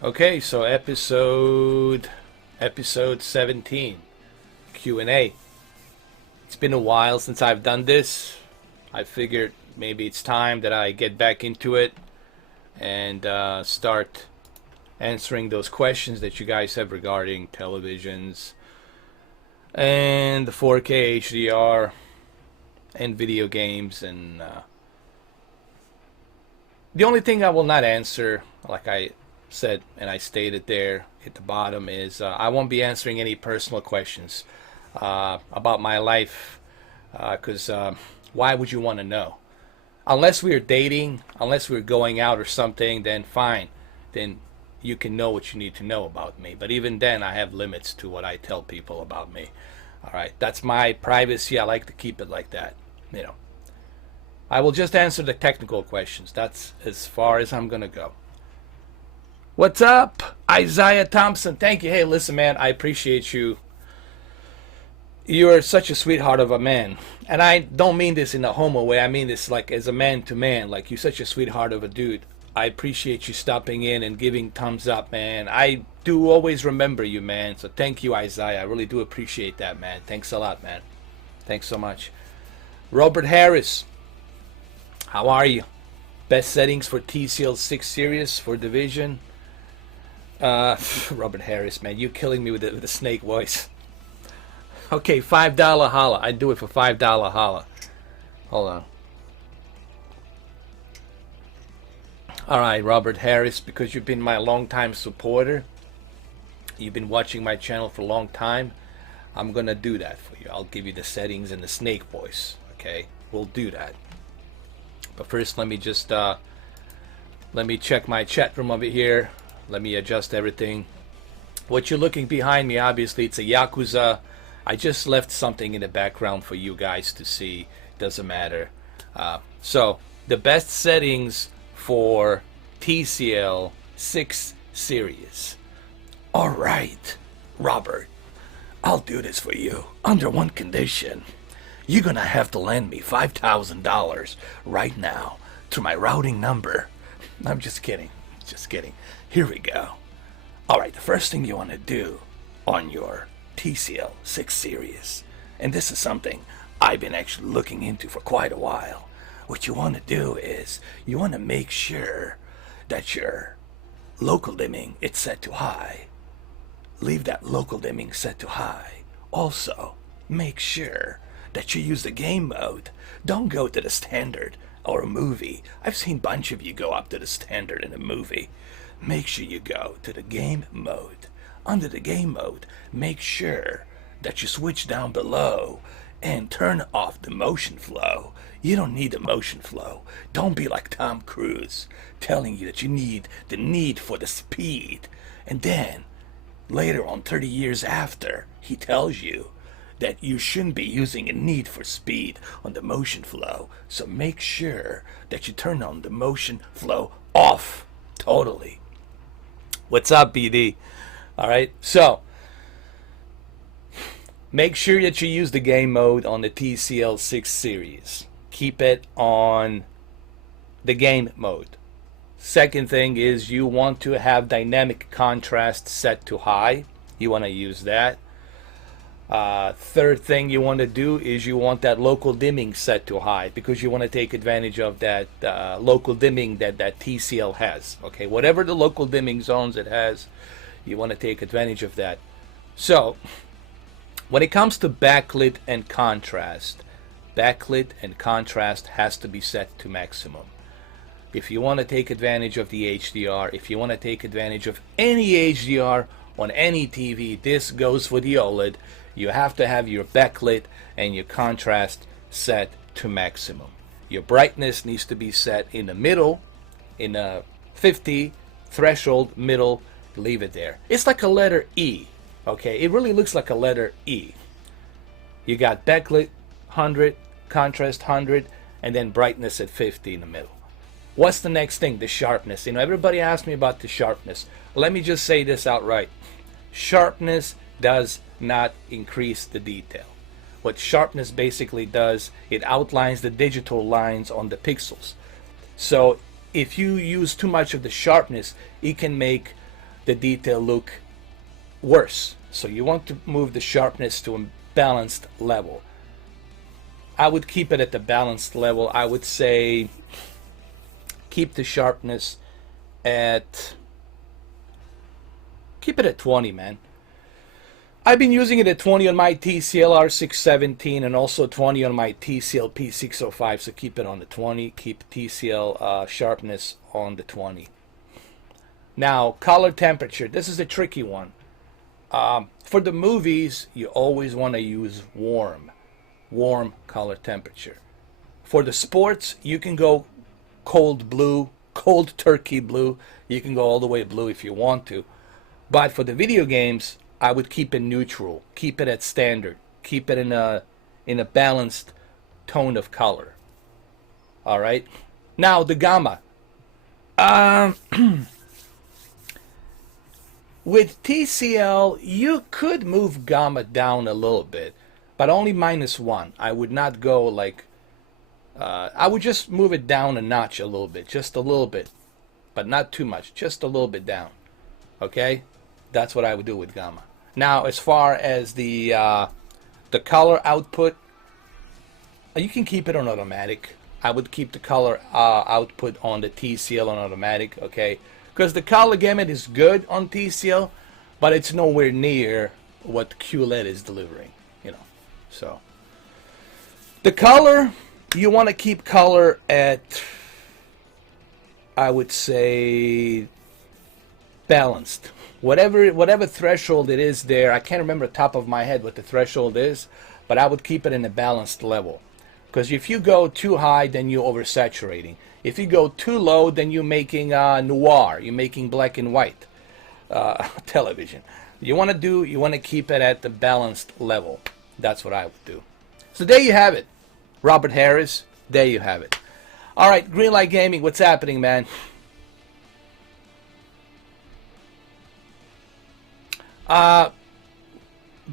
Okay, so episode 17 Q&A. It's been a while since I've done this. I figured maybe it's time that I get back into it and start answering those questions that you guys have regarding televisions and the 4K HDR and video games. And the only thing I will not answer, like I said and I stated there at the bottom, is I won't be answering any personal questions about my life, because why would you want to know? Unless we're dating, unless we're going out or something, then fine. Then you can know what you need to know about me. But even then, I have limits to what I tell people about me. All right, that's my privacy. I like to keep it like that. You know, I will just answer the technical questions. That's as far as I'm gonna go. What's up, Isaiah Thompson? Thank you. Hey, listen, man, I appreciate you. You're such a sweetheart of a man. And I don't mean this in a homo way. I mean this like as a man to man. Like, you're such a sweetheart of a dude. I appreciate you stopping in and giving thumbs up, man. I do always remember you, man. So thank you, Isaiah. I really do appreciate that, man. Thanks a lot, man. Thanks so much. Robert Harris, how are you? Best settings for TCL 6 series for Division. Robert Harris, man, you killing me with the snake voice. Okay, $5 holla. I'd do it for $5 holla. Hold on. All right, Robert Harris, because you've been my longtime supporter, you've been watching my channel for a long time, I'm gonna do that for you. I'll give you the settings and the snake voice. Okay, we'll do that. But first, let me just let me check my chat room over here. Let me adjust everything. What you're looking behind me, obviously, it's a Yakuza. I just left something in the background for you guys to see. Doesn't matter. So, the best settings for TCL 6 series. All right, Robert, I'll do this for you under one condition. You're gonna have to lend me $5,000 right now to my routing number. I'm just kidding. Just kidding. Here we go. All right, the first thing you want to do on your TCL 6 series, and this is something I've been actually looking into for quite a while. What you want to do is you want to make sure that your local dimming it's set to high. Leave that local dimming set to high. Also, make sure that you use the game mode. Don't go to the standard or a movie. I've seen a bunch of you go up to the standard in a movie. Make sure you go to the game mode. Under the game mode, make sure that you switch down below and turn off the motion flow. You don't need the motion flow. Don't be like Tom Cruise telling you that you need the need for the speed. And then later on, 30 years after, he tells you that you shouldn't be using a need for speed on the motion flow. So make sure that you turn on the motion flow off totally. What's up, BD? All right, so make sure that you use the game mode on the TCL 6 series. Keep it on the game mode. Second thing is you want to have dynamic contrast set to high. You want to use that. Third thing you want to do is you want that local dimming set to high, because you want to take advantage of that local dimming that TCL has. Okay, whatever the local dimming zones it has, you want to take advantage of that. So, when it comes to backlit and contrast has to be set to maximum. If you want to take advantage of the HDR, if you want to take advantage of any HDR on any TV, this goes for the OLED. You have to have your backlit and your contrast set to maximum. Your brightness needs to be set in the middle, in a 50 threshold middle. Leave it there. It's like a letter E. Okay, it really looks like a letter E. You got backlit 100, contrast 100, and then brightness at 50 in the middle. What's the next thing? The sharpness. You know, everybody asks me about the sharpness. Let me just say this outright. Sharpness does not increase the detail. What sharpness basically does, it outlines the digital lines on the pixels. So if you use too much of the sharpness, it can make the detail look worse. So you want to move the sharpness to a balanced level. I would keep it at the balanced level. I would say keep the sharpness at, keep it at 20, man. I've been using it at 20 on my TCL R617 and also 20 on my TCL P605, so keep it on the 20. Keep TCL sharpness on the 20. Now, color temperature. This is a tricky one. For the movies, you always want to use warm color temperature. For the sports, you can go cold blue, cold turkey blue. You can go all the way blue if you want to. But for the video games, I would keep it neutral, keep it at standard, keep it in a balanced tone of color. All right. Now the gamma. With TCL, you could move gamma down a little bit, but only -1. I would not go like. I would just move it down a notch a little bit, just a little bit, but not too much, just a little bit down. Okay, that's what I would do with gamma. Now, as far as the color output, you can keep it on automatic. I would keep the color output on the TCL on automatic, okay? Because the color gamut is good on TCL, but it's nowhere near what QLED is delivering, you know. So, the color, you want to keep color at, I would say, balanced. Whatever threshold it is there, I can't remember top of my head what the threshold is, but I would keep it in a balanced level. Because if you go too high, then you're oversaturating. If you go too low, then you're making noir. You're making black and white television. You want to keep it at the balanced level. That's what I would do. So there you have it, Robert Harris. There you have it. All right, Greenlight Gaming. What's happening, man?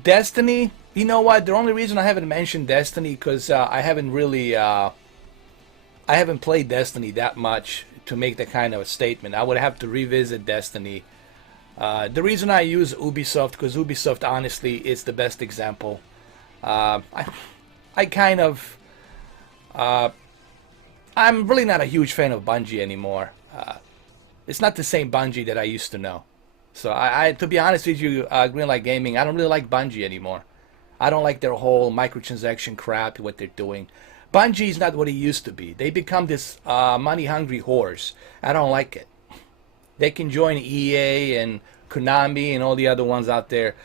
Destiny, you know what? The only reason I haven't mentioned Destiny because I haven't really, I haven't played Destiny that much to make that kind of a statement. I would have to revisit Destiny. The reason I use Ubisoft, because Ubisoft honestly is the best example. I kind of, I'm really not a huge fan of Bungie anymore. It's not the same Bungie that I used to know. So I to be honest with you, Greenlight Gaming, I don't really like Bungie anymore. I don't like their whole microtransaction crap, what they're doing. Bungie is not what it used to be. They become this money-hungry horse. I don't like it. They can join EA and Konami and all the other ones out there.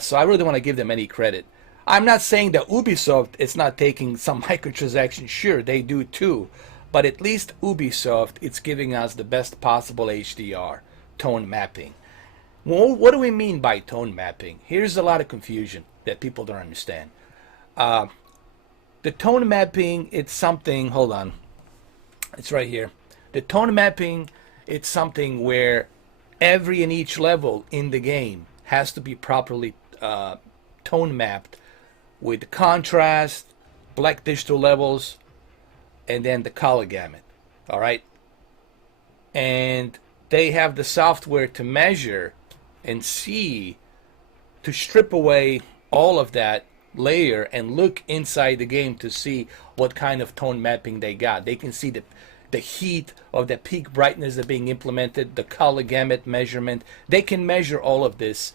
So I really don't want to give them any credit. I'm not saying that Ubisoft is not taking some microtransactions. Sure, they do too. But at least Ubisoft, it's giving us the best possible HDR, tone mapping. Well, what do we mean by tone mapping? Here's a lot of confusion that people don't understand. The tone mapping, it's something, hold on, it's right here. The tone mapping, it's something where every and each level in the game has to be properly tone mapped with contrast, black digital levels, and then the color gamut, all right? And they have the software to measure and see, to strip away all of that layer and look inside the game to see what kind of tone mapping they got. They can see the heat of the peak brightness that being implemented, the color gamut measurement. They can measure all of this.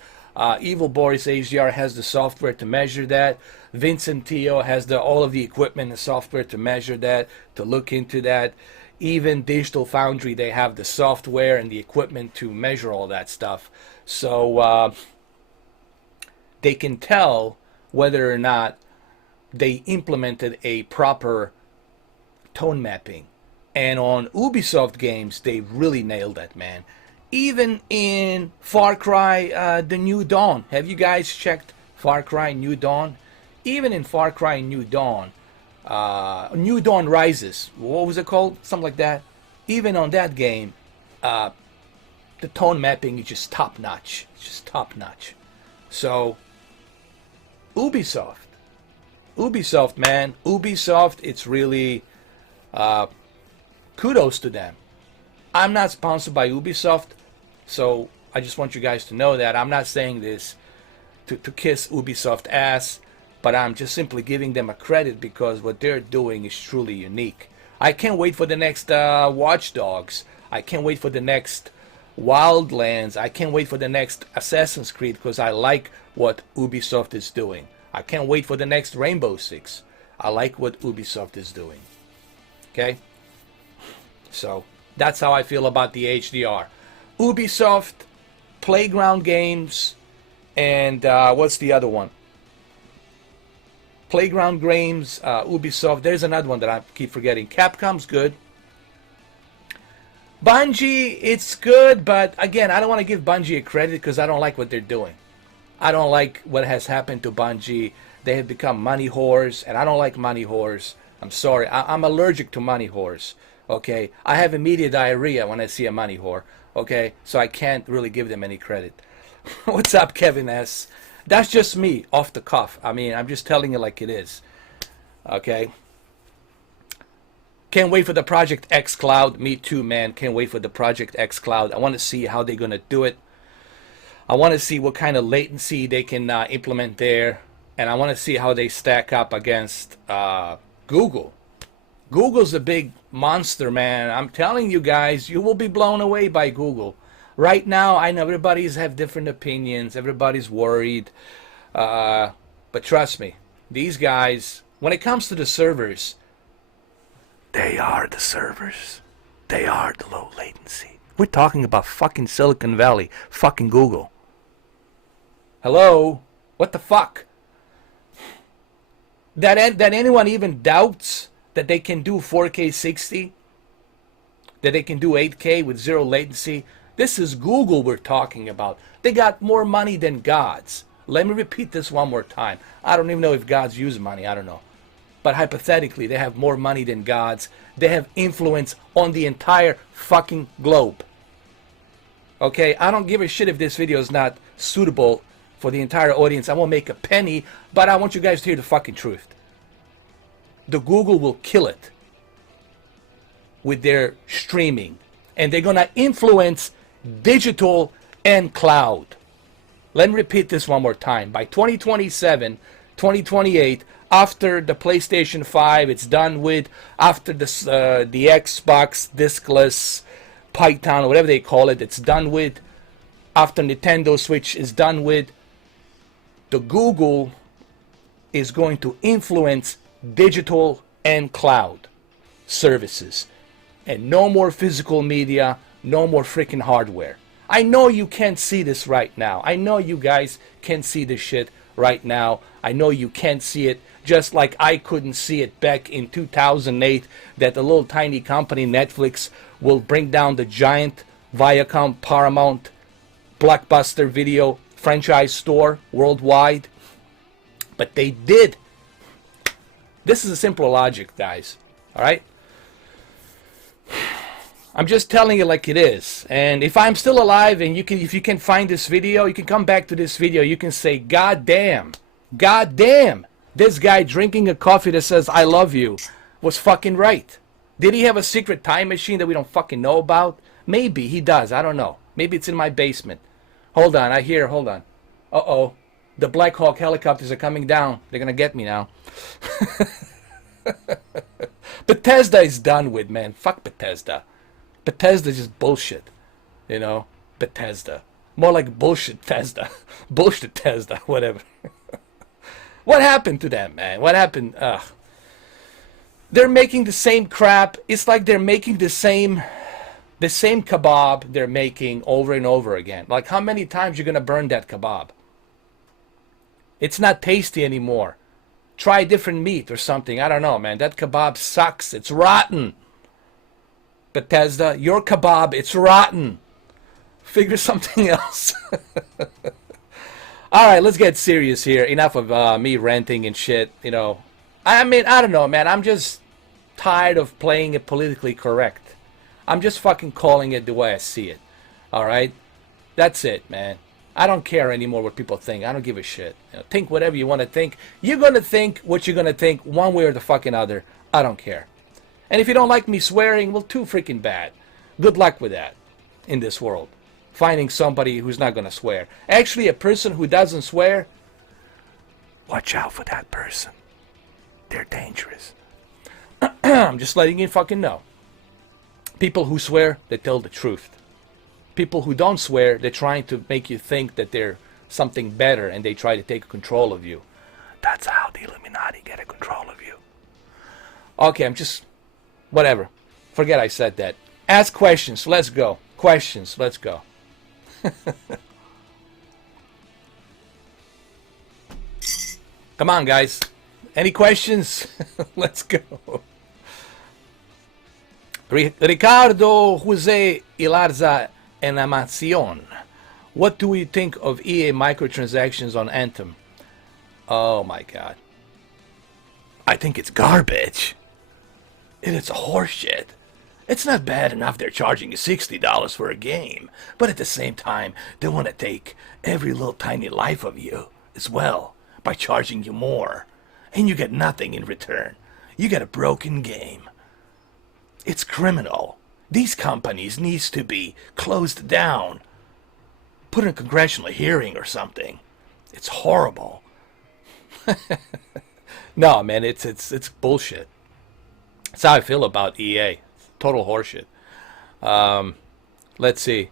Evil Boris HDR has the software to measure that. Vincent Teo has all of the equipment and software to measure that, to look into that. Even Digital Foundry, they have the software and the equipment to measure all that stuff. So they can tell whether or not they implemented a proper tone mapping. And on Ubisoft games, they really nailed that, man. Even in Far Cry The New Dawn. Have you guys checked Far Cry New Dawn? Even in Far Cry New Dawn, New Dawn Rises, what was it called? Something like that. Even on that game, the tone mapping is just top notch. It's just top notch. So, Ubisoft, man, Ubisoft, it's really kudos to them. I'm not sponsored by Ubisoft, so I just want you guys to know that. I'm not saying this to kiss Ubisoft ass, but I'm just simply giving them a credit because what they're doing is truly unique. I can't wait for the next Watch Dogs. I can't wait for the next Wildlands. I can't wait for the next Assassin's Creed because I like what Ubisoft is doing. I can't wait for the next Rainbow Six. I like what Ubisoft is doing. Okay? So, that's how I feel about the HDR. Ubisoft, Playground Games, and what's the other one? Playground Games, Ubisoft. There's another one that I keep forgetting. Capcom's good. Bungie, it's good, but again, I don't want to give Bungie a credit because I don't like what they're doing. I don't like what has happened to Bungie. They have become money whores, and I don't like money whores. I'm sorry. I'm allergic to money whores. Okay? I have immediate diarrhea when I see a money whore. Okay? So I can't really give them any credit. What's up, Kevin S? That's just me, off the cuff. I mean, I'm just telling you like it is. Okay? Can't wait for the Project X Cloud. Me too, man. Can't wait for the Project X Cloud. I want to see how they're going to do it. I want to see what kind of latency they can implement there. And I want to see how they stack up against Google. Google's a big monster, man. I'm telling you guys, you will be blown away by Google. Right now, I know everybody's have different opinions. Everybody's worried. But trust me, these guys, when it comes to the servers, they are the servers. They are the low latency. We're talking about fucking Silicon Valley. Fucking Google. Hello? What the fuck? That anyone even doubts that they can do 4K 60? That they can do 8K with zero latency? This is Google we're talking about. They got more money than gods. Let me repeat this one more time. I don't even know if gods use money. I don't know. But hypothetically, they have more money than gods. They have influence on the entire fucking globe. Okay? I don't give a shit if this video is not suitable for the entire audience. I won't make a penny, but I want you guys to hear the fucking truth. The Google will kill it with their streaming. And they're going to influence digital and cloud. Let me repeat this one more time. By 2027, 2028, after the PlayStation 5, it's done with. After the Xbox diskless Python, or whatever they call it, it's done with. After Nintendo Switch is done with. The Google is going to influence digital and cloud services. And no more physical media, no more freaking hardware. I know you can't see this right now. I know you guys can't see this shit right now. I know you can't see it, just like I couldn't see it back in 2008 that the little tiny company Netflix will bring down the giant Viacom, Paramount, Blockbuster video franchise store worldwide. But they did. This is a simple logic, guys. All right? I'm just telling you like it is. And if I'm still alive and if you can find this video, you can come back to this video. You can say, God damn, this guy drinking a coffee that says, I love you, was fucking right. Did he have a secret time machine that we don't fucking know about? Maybe he does. I don't know. Maybe it's in my basement. Hold on. Hold on. Uh-oh. The Black Hawk helicopters are coming down. They're going to get me now. Bethesda is done with, man. Fuck Bethesda. Bethesda is just bullshit. You know? Bethesda. More like bullshit Tesla. Bullshit Tesla. Whatever. What happened to them, man? What happened? Ugh. They're making the same crap. It's like they're making the same kebab they're making over and over again. Like, how many times you're going to burn that kebab? It's not tasty anymore. Try different meat or something. I don't know, man. That kebab sucks. It's rotten. Bethesda, your kebab, it's rotten. Figure something else. All right, let's get serious here. Enough of me ranting and shit, you know. I mean, I don't know, man. I'm just tired of playing it politically correct. I'm just fucking calling it the way I see it. All right? That's it, man. I don't care anymore what people think. I don't give a shit. You know, think whatever you want to think. You're going to think what you're going to think one way or the fucking other. I don't care. And if you don't like me swearing, well, too freaking bad. Good luck with that in this world. finding somebody who's not going to swear. Actually, a person who doesn't swear, watch out for that person. They're dangerous. I'm just letting you fucking know. People who swear, they tell the truth. People who don't swear, they're trying to make you think that they're something better, and they try to take control of you. That's how the Illuminati get a control of you. Okay, I'm just... whatever. Forget I said that. Ask questions. Let's go. Questions. Let's go. Come on, guys. Any questions? Let's go. Ricardo Jose Ilarza Enamacion. What do we think of EA microtransactions on Anthem? Oh my god. I think it's garbage. It's horseshit. It's not bad enough they're charging you $60 for a game, but at the same time, they want to take every little tiny life of you as well by charging you more. And you get nothing in return. You get a broken game. It's criminal. These companies needs to be closed down. Put in a congressional hearing or something. It's horrible. No, man, it's bullshit. That's how I feel about EA. Total horseshit. Let's see.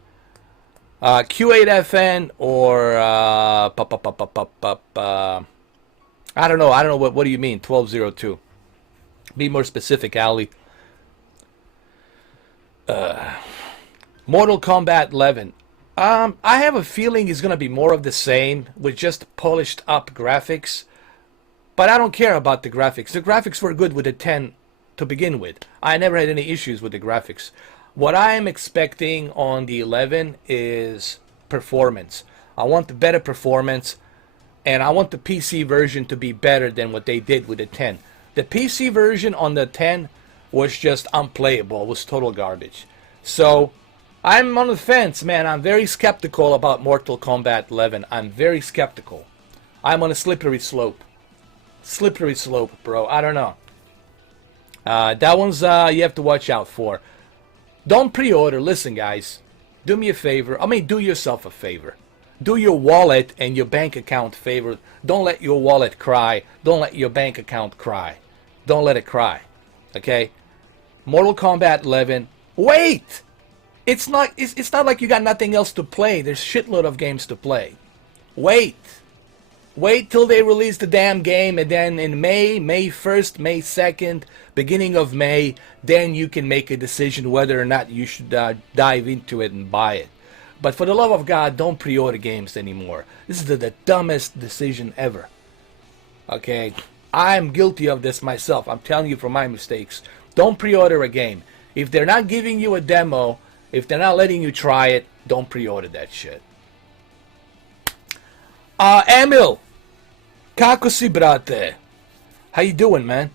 Q8FN or I don't know. What do you mean? 1202. Be more specific, Ali. Mortal Kombat 11. I have a feeling it's gonna be more of the same with just polished up graphics. But I don't care about the graphics. The graphics were good with the 10 to begin with. I never had any issues with the graphics. What I am expecting on the 11 is performance. I want the better performance, and I want the PC version to be better than what they did with the 10. The PC version on the 10 was just unplayable. It was total garbage. So I'm on the fence, man. I'm very skeptical about Mortal Kombat 11. I'm very skeptical. I'm on a slippery slope. Slippery slope, bro. I don't know. That one's you have to watch out for. Don't pre-order. Listen, guys. Do me a favor. I mean, do yourself a favor. Do your wallet and your bank account favor. Don't let your wallet cry. Don't let your bank account cry. Don't let it cry. Okay? Mortal Kombat 11. Wait! It's not like you got nothing else to play. There's shitload of games to play. Wait. Wait till they release the damn game, and then in May 1st, May 2nd, beginning of May, then you can make a decision whether or not you should dive into it and buy it. But for the love of God, don't pre-order games anymore. This is the dumbest decision ever. Okay? I'm guilty of this myself. I'm telling you from my mistakes. Don't pre-order a game. If they're not giving you a demo, if they're not letting you try it, don't pre-order that shit. Emil! Kako si, brate? How you doing, man?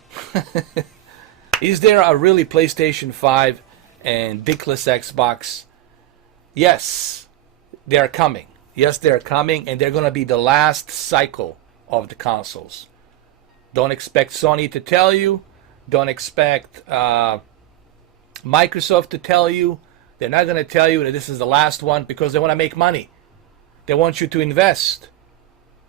Is there a really PlayStation 5 and dickless Xbox? Yes, they're coming. Yes, they're coming, and they're going to be the last cycle of the consoles. Don't expect Sony to tell you. Don't expect Microsoft to tell you. They're not going to tell you that this is the last one because they want to make money. They want you to invest.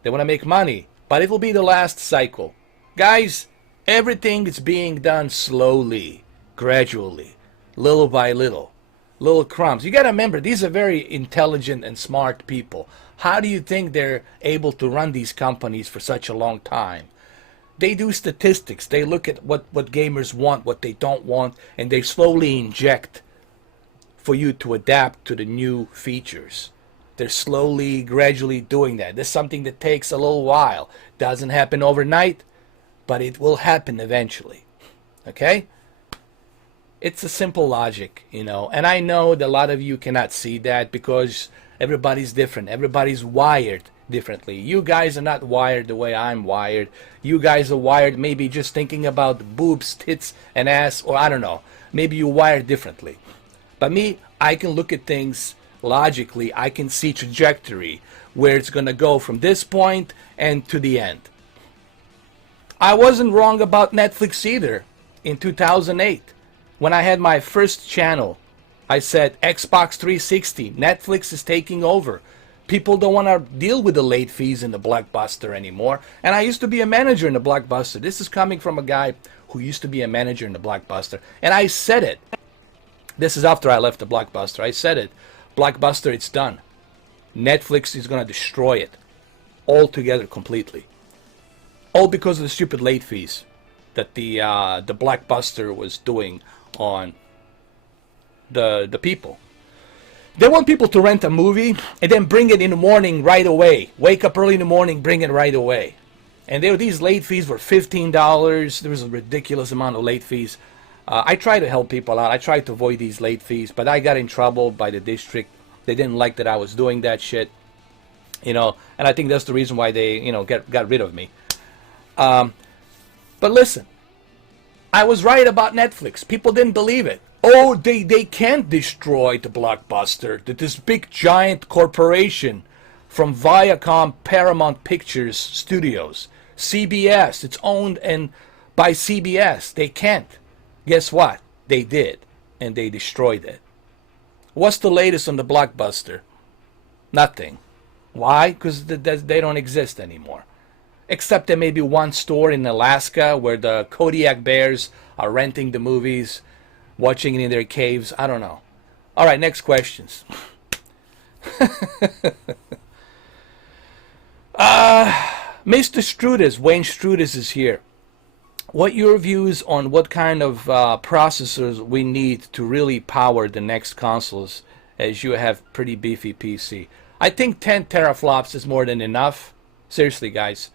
They want to make money. But it will be the last cycle. Guys, everything is being done slowly, gradually, little by little. Little crumbs. You got to remember, these are very intelligent and smart people. How do you think they're able to run these companies for such a long time? They do statistics. They look at what gamers want, what they don't want, and they slowly inject for you to adapt to the new features. They're slowly, gradually doing that. This is something that takes a little while. Doesn't happen overnight, but it will happen eventually. Okay? It's a simple logic, you know. And I know that a lot of you cannot see that because everybody's different. Everybody's wired differently. You guys are not wired the way I'm wired. You guys are wired maybe just thinking about boobs, tits, and ass, or I don't know. Maybe you wired differently. But me, I can look at things logically. I can see trajectory where it's going to go from this point and to the end. I wasn't wrong about Netflix either in 2008. When I had my first channel, I said Xbox 360, Netflix is taking over. People don't want to deal with the late fees in the Blockbuster anymore. And I used to be a manager in the Blockbuster. This is coming from a guy who used to be a manager in the Blockbuster. And I said it. This is after I left the Blockbuster. I said it. Blockbuster, it's done. Netflix is going to destroy it altogether completely. All because of the stupid late fees that the Blockbuster was doing on the people. They want people to rent a movie and then bring it in the morning right away. Wake up early in the morning, bring it right away. And these late fees were $15. There was a ridiculous amount of late fees. I try to help people out. I try to avoid these late fees, but I got in trouble by the district. They didn't like that I was doing that shit, and I think that's the reason why they, got rid of me. But listen, I was right about Netflix. People didn't believe it. Oh, they can't destroy the Blockbuster. That this big giant corporation from Viacom Paramount Pictures Studios, CBS, it's owned by CBS. They can't. Guess what? They did, and they destroyed it. What's the latest on the Blockbuster? Nothing. Why? Because they don't exist anymore. Except there may be one store in Alaska where the Kodiak Bears are renting the movies, watching it in their caves. I don't know. All right, next questions. Mr. Strudis, Wayne Strudis is here. What your views on what kind of processors we need to really power the next consoles, as you have pretty beefy PC? I think 10 teraflops is more than enough. Seriously, guys.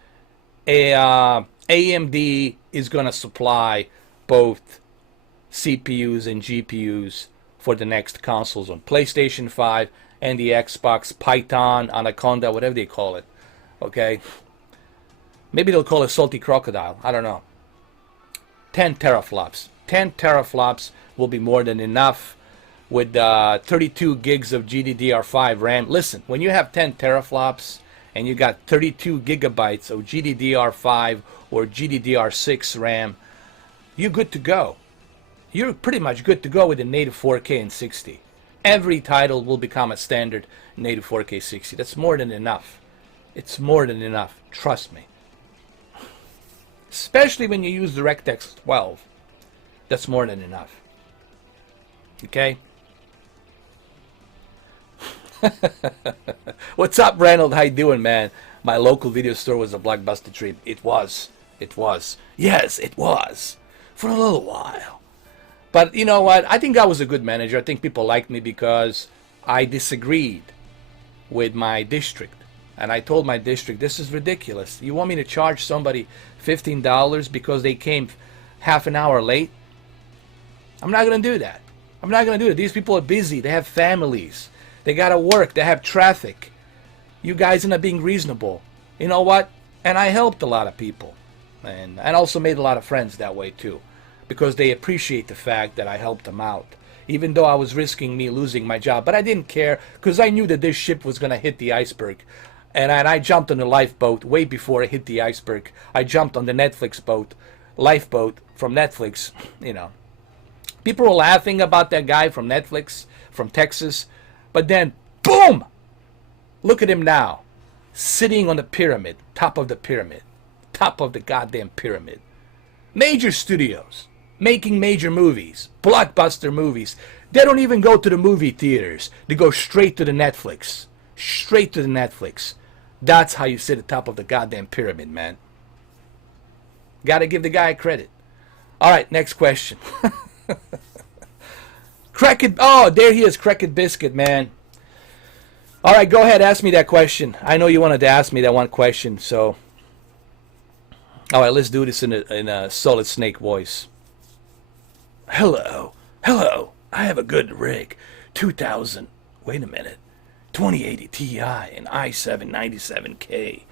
AMD is going to supply both CPUs and GPUs for the next consoles on PlayStation 5 and the Xbox, Python, Anaconda, whatever they call it. Okay? Maybe they'll call it Salty Crocodile. I don't know. 10 teraflops. 10 teraflops will be more than enough with 32 gigs of GDDR5 RAM. Listen, when you have 10 teraflops and you got 32 gigabytes of GDDR5 or GDDR6 RAM, you're good to go. You're pretty much good to go with the native 4K and 60. Every title will become a standard native 4K 60. That's more than enough. It's more than enough. Trust me. Especially when you use DirectX 12. That's more than enough. Okay? What's up, Reynold? How you doing, man? My local video store was a blockbuster trip. It was. It was. Yes, it was. For a little while. But you know what? I think I was a good manager. I think people liked me because I disagreed with my district. And I told my district, this is ridiculous. You want me to charge somebody $15 because they came half an hour late? I'm not going to do that. I'm not going to do it. These people are busy. They have families. They got to work. They have traffic. You guys are not being reasonable. You know what? And I helped a lot of people. And also made a lot of friends that way too. Because they appreciate the fact that I helped them out. Even though I was risking me losing my job. But I didn't care because I knew that this ship was going to hit the iceberg. And I jumped on the lifeboat way before it hit the iceberg. I jumped on the Netflix boat, lifeboat from Netflix, People were laughing about that guy from Netflix, from Texas. But then, boom! Look at him now. Sitting on the pyramid, top of the pyramid. Top of the goddamn pyramid. Major studios, making major movies, blockbuster movies. They don't even go to the movie theaters. They go straight to the Netflix. Straight to the Netflix. That's how you sit at the top of the goddamn pyramid, man. Gotta give the guy credit. Alright, next question. Cracked, oh, there he is, Cracked Biscuit, man. Alright, go ahead, ask me that question. I know you wanted to ask me that one question, so. Alright, let's do this in a Solid Snake voice. Hello, I have a good rig. 2000, wait a minute. 2080 Ti and i7 97K.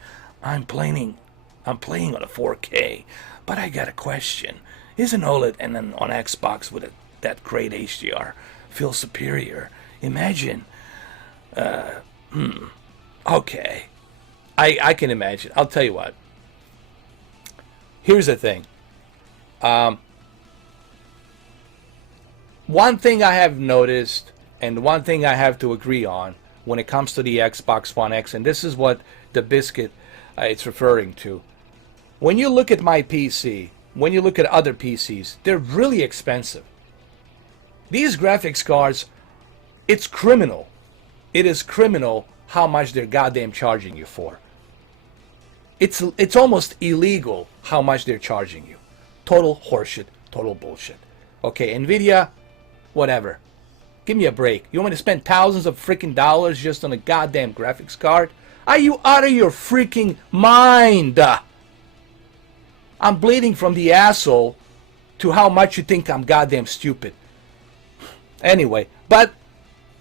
I'm playing on a 4K, but I got a question. Is an OLED and then on Xbox with that great HDR feel superior? Imagine. Okay. I can imagine. I'll tell you what. Here's the thing. One thing I have noticed And one thing I have to agree on when it comes to the Xbox One X, and this is what the biscuit it's referring to. When you look at my PC, when you look at other PCs, they're really expensive. These graphics cards, it's criminal. It is criminal how much they're goddamn charging you for. It's almost illegal how much they're charging you. Total horseshit, total bullshit. Okay, Nvidia, whatever. Give me a break. You want me to spend thousands of freaking dollars just on a goddamn graphics card? Are you out of your freaking mind? I'm bleeding from the asshole to how much you think I'm goddamn stupid. Anyway, but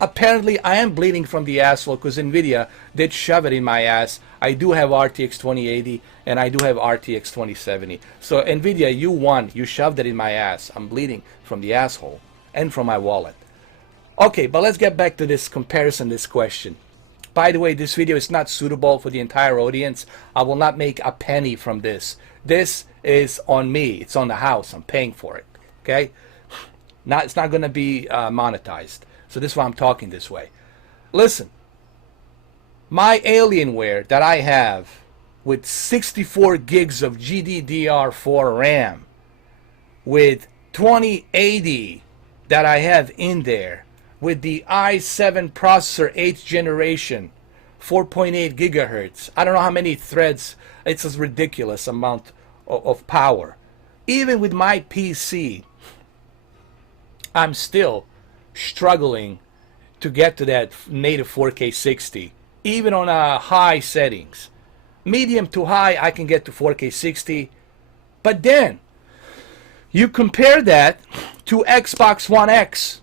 apparently I am bleeding from the asshole because Nvidia did shove it in my ass. I do have RTX 2080 and I do have RTX 2070. So Nvidia, you won. You shoved it in my ass. I'm bleeding from the asshole and from my wallet. Okay, but let's get back to this comparison, this question. By the way, this video is not suitable for the entire audience. I will not make a penny from this. This is on me. It's on the house. I'm paying for it. Okay? It's not going to be monetized. So this is why I'm talking this way. Listen. My Alienware that I have with 64 gigs of GDDR4 RAM with 2080 that I have in there with the i7 processor 8th generation 4.8 gigahertz. I don't know how many threads. It's a ridiculous amount of power. Even with my PC, I'm still struggling to get to that native 4K 60, even on high settings. Medium to high, I can get to 4K 60, but then you compare that to Xbox One X.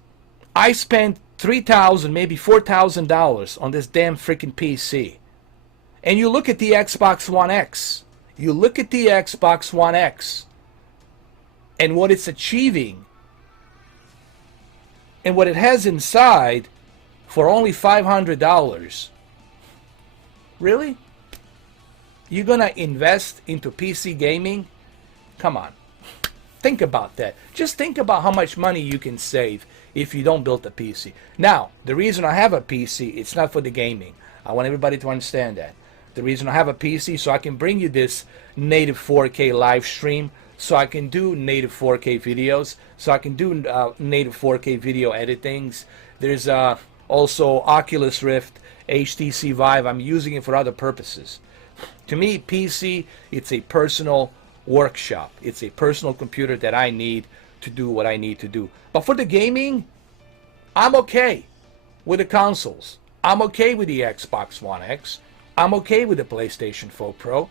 I spent $3,000, maybe $4,000 on this damn freaking PC. And you look at the Xbox One X. You look at the Xbox One X and what it's achieving and what it has inside for only $500. Really? You're gonna invest into PC gaming? Come on. Think about that. Just think about how much money you can save if you don't build a PC. Now, the reason I have a PC, it's not for the gaming. I want everybody to understand that. The reason I have a PC so I can bring you this native 4K live stream, so I can do native 4K videos, so I can do native 4K video editings. There's also Oculus Rift, HTC Vive. I'm using it for other purposes. To me, PC, it's a personal workshop. It's a personal computer that I need to do what I need to do. But for the gaming, I'm okay with the consoles. I'm okay with the Xbox One X. I'm okay with the PlayStation 4 Pro.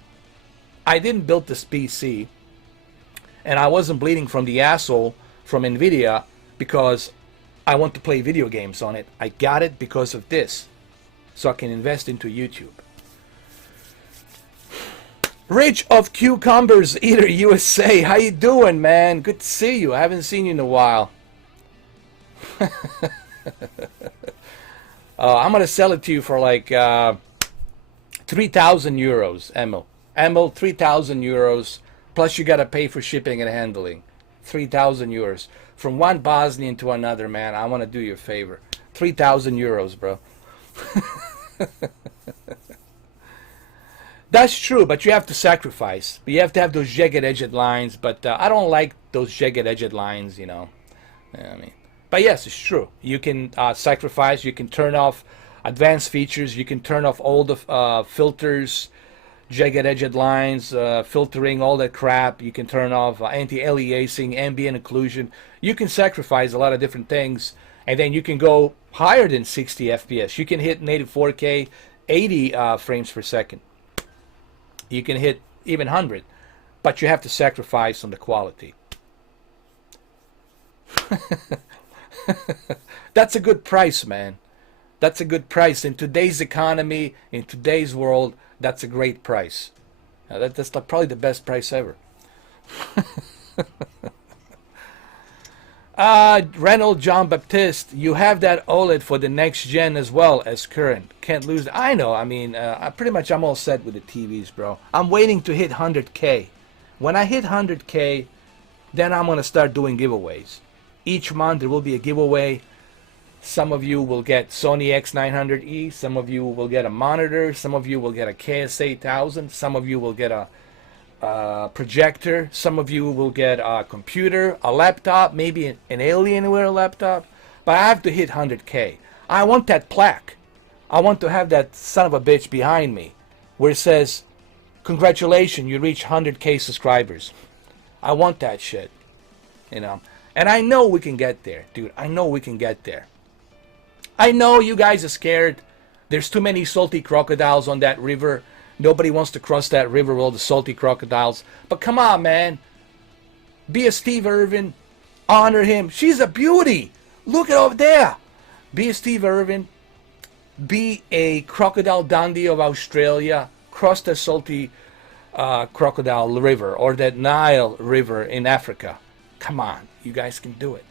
I didn't build this PC, and I wasn't bleeding from the asshole from Nvidia because I want to play video games on it. I got it because of this, so I can invest into YouTube. Rich of Cucumbers Eater USA, how you doing, man? Good to see you. I haven't seen you in a while. I'm gonna sell it to you for like 3,000 euros, Emil. Emil, 3,000 euros. Plus you gotta pay for shipping and handling. 3,000 euros. From one Bosnian to another, man. I want to do you a favor. 3,000 euros, bro. That's true, but you have to sacrifice. You have to have those jagged-edged lines, but I don't like those jagged-edged lines, you know. I mean, but yes, it's true. You can sacrifice. You can turn off advanced features. You can turn off all the filters, jagged-edged lines, filtering, all that crap. You can turn off anti-aliasing, ambient occlusion. You can sacrifice a lot of different things, and then you can go higher than 60 FPS. You can hit native 4K, 80 frames per second. You can hit even 100, but you have to sacrifice on the quality. That's a good price, man. That's a good price. In today's economy, in today's world, that's a great price. That's probably the best price ever. Reynold John Baptiste, you have that OLED for the next gen as well as current. Can't lose. I know. I mean, I'm all set with the TVs, bro. I'm waiting to hit 100K. When I hit 100K, then I'm gonna start doing giveaways. Each month there will be a giveaway. Some of you will get Sony X900E. Some of you will get a monitor. Some of you will get a KS8000. Some of you will get a projector. Some of you will get a computer, a laptop, maybe an Alienware laptop. But I have to hit 100K. I want that plaque. I want to have that son of a bitch behind me where it says, congratulations, you reached 100K subscribers. I want that shit, you know. And I know we can get there, dude. I know we can get there. I know you guys are scared. There's too many salty crocodiles on that river. Nobody wants to cross that river with all the salty crocodiles. But come on, man. Be a Steve Irwin. Honor him. She's a beauty. Look at over there. Be a Steve Irwin. Be a Crocodile Dundee of Australia. Cross the salty crocodile river or that Nile river in Africa. Come on. You guys can do it.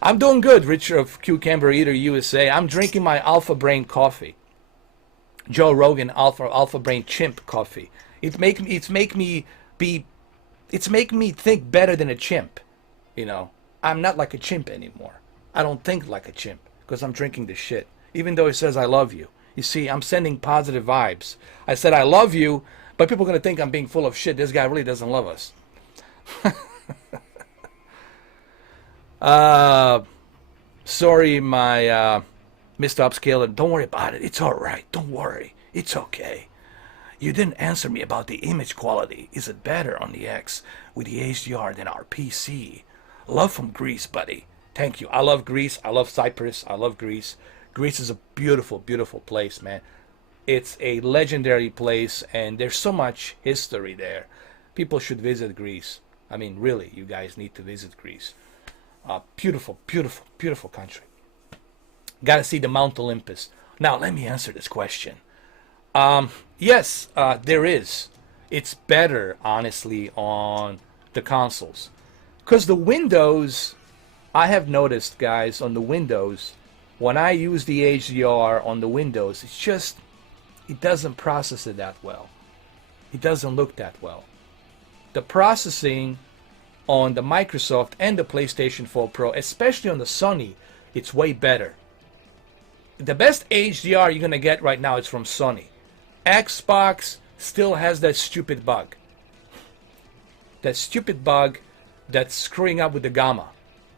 I'm doing good, Richard of Cucumber Eater USA. I'm drinking my Alpha Brain coffee. Joe Rogan Alpha Brain Chimp coffee. It's make me think better than a chimp. You know, I'm not like a chimp anymore. I don't think like a chimp because I'm drinking this shit. Even though it says I love you. You see, I'm sending positive vibes. I said I love you, but people are going to think I'm being full of shit. This guy really doesn't love us. Sorry, my Mr. Upscaler. Don't worry about it. It's all right. Don't worry. It's okay. You didn't answer me about the image quality. Is it better on the X with the HDR than our PC? Love from Greece, buddy. Thank you. I love Greece. I love Cyprus. I love Greece. Greece is a beautiful, beautiful place, man. It's a legendary place, and there's so much history there. People should visit Greece. I mean, really, you guys need to visit Greece. Beautiful, beautiful, beautiful country. Got to see the Mount Olympus. Now, let me answer this question. Yes, there is. It's better, honestly, on the consoles. Because the Windows, I have noticed, guys, on the Windows, when I use the HDR on the Windows, it's just, it doesn't process it that well. It doesn't look that well. The processing on the Microsoft and the PlayStation 4 Pro, especially on the Sony, it's way better. The best HDR you're going to get right now is from Sony. Xbox still has that stupid bug. That stupid bug that's screwing up with the gamma.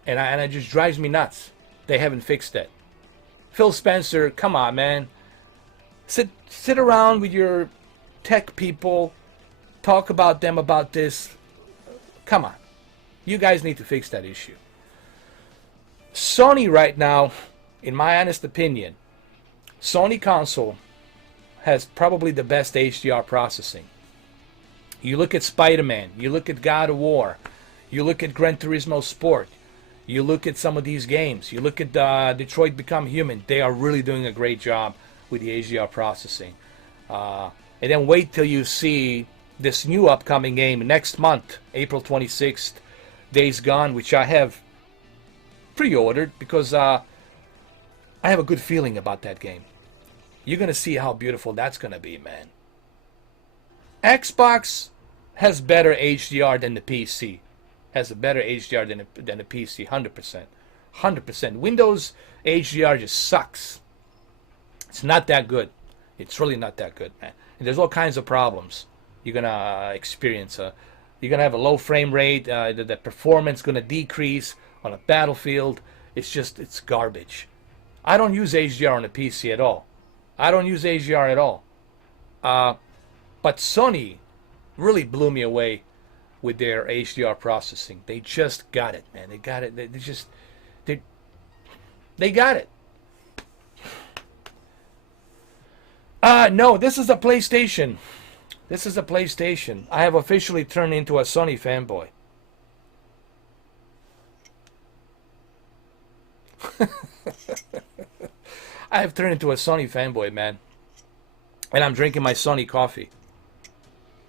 And it just drives me nuts. They haven't fixed it. Phil Spencer, come on, man. Sit around with your tech people. Talk about them about this. Come on. You guys need to fix that issue. Sony right now, in my honest opinion, Sony console has probably the best HDR processing. You look at Spider-Man, you look at God of War, you look at Gran Turismo Sport, you look at some of these games, you look at Detroit Become Human. They are really doing a great job with the HDR processing. And then wait till you see this new upcoming game next month, April 26th, Days Gone, which I have pre-ordered because I have a good feeling about that game. You're going to see how beautiful that's going to be, man. Xbox has better HDR than the PC. Has a better HDR than the PC, 100%. 100%. Windows HDR just sucks. It's not that good. It's really not that good, man. And there's all kinds of problems you're going to experience. You're going to have a low frame rate. The performance going to decrease on a battlefield. It's garbage. I don't use HDR on the PC at all. I don't use HDR at all. But Sony really blew me away with their HDR processing. They just got it, man. They got it. They got it. No, this is a PlayStation. This is a PlayStation. I have officially turned into a Sony fanboy. I have turned into a Sony fanboy, man. And I'm drinking my Sony coffee.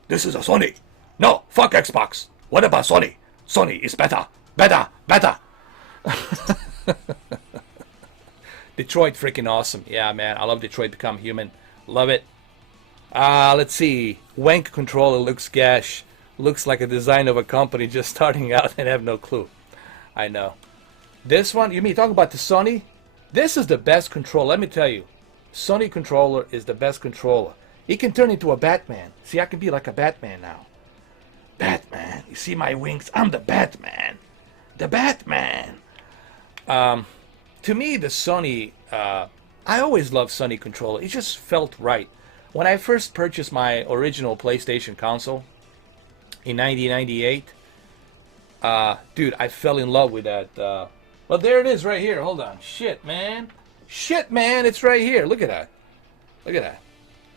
This is a Sony. No, fuck Xbox. What about Sony? Sony is better. Better. Better. Detroit freaking awesome. Yeah, man. I love Detroit Become Human. Love it. Let's see. Wank controller looks gash. Looks like a design of a company just starting out and have no clue. I know. This one, you mean talking about the Sony? This is the best controller. Let me tell you, Sony controller is the best controller. It can turn into a Batman. See, I can be like a Batman now. Batman. You see my wings? I'm the Batman. The Batman. To me, the Sony, I always loved Sony controller. It just felt right. When I first purchased my original PlayStation console in 1998, dude, I fell in love with that. Well, there it is right here. Hold on. Shit, man. Shit, man. It's right here. Look at that. Look at that.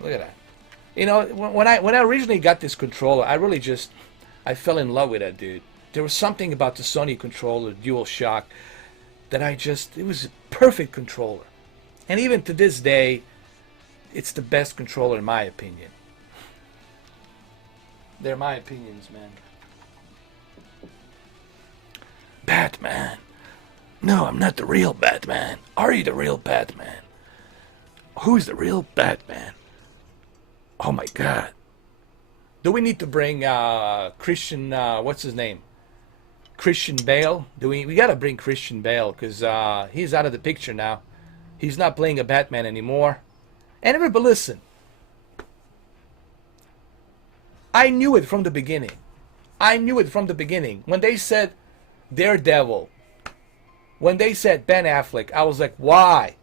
Look at that. You know, when I originally got this controller, I fell in love with that, dude. There was something about the Sony controller, DualShock, that it was a perfect controller. And even to this day, it's the best controller in my opinion. They're my opinions, man. Batman. No, I'm not the real Batman. Are you the real Batman? Who's the real Batman? Oh my God. Do we need to bring Christian, what's his name? Christian Bale? We gotta bring Christian Bale, because he's out of the picture now. He's not playing a Batman anymore. And everybody listen. I knew it from the beginning. I knew it from the beginning. When they said Daredevil, when they said Ben Affleck, I was like, why?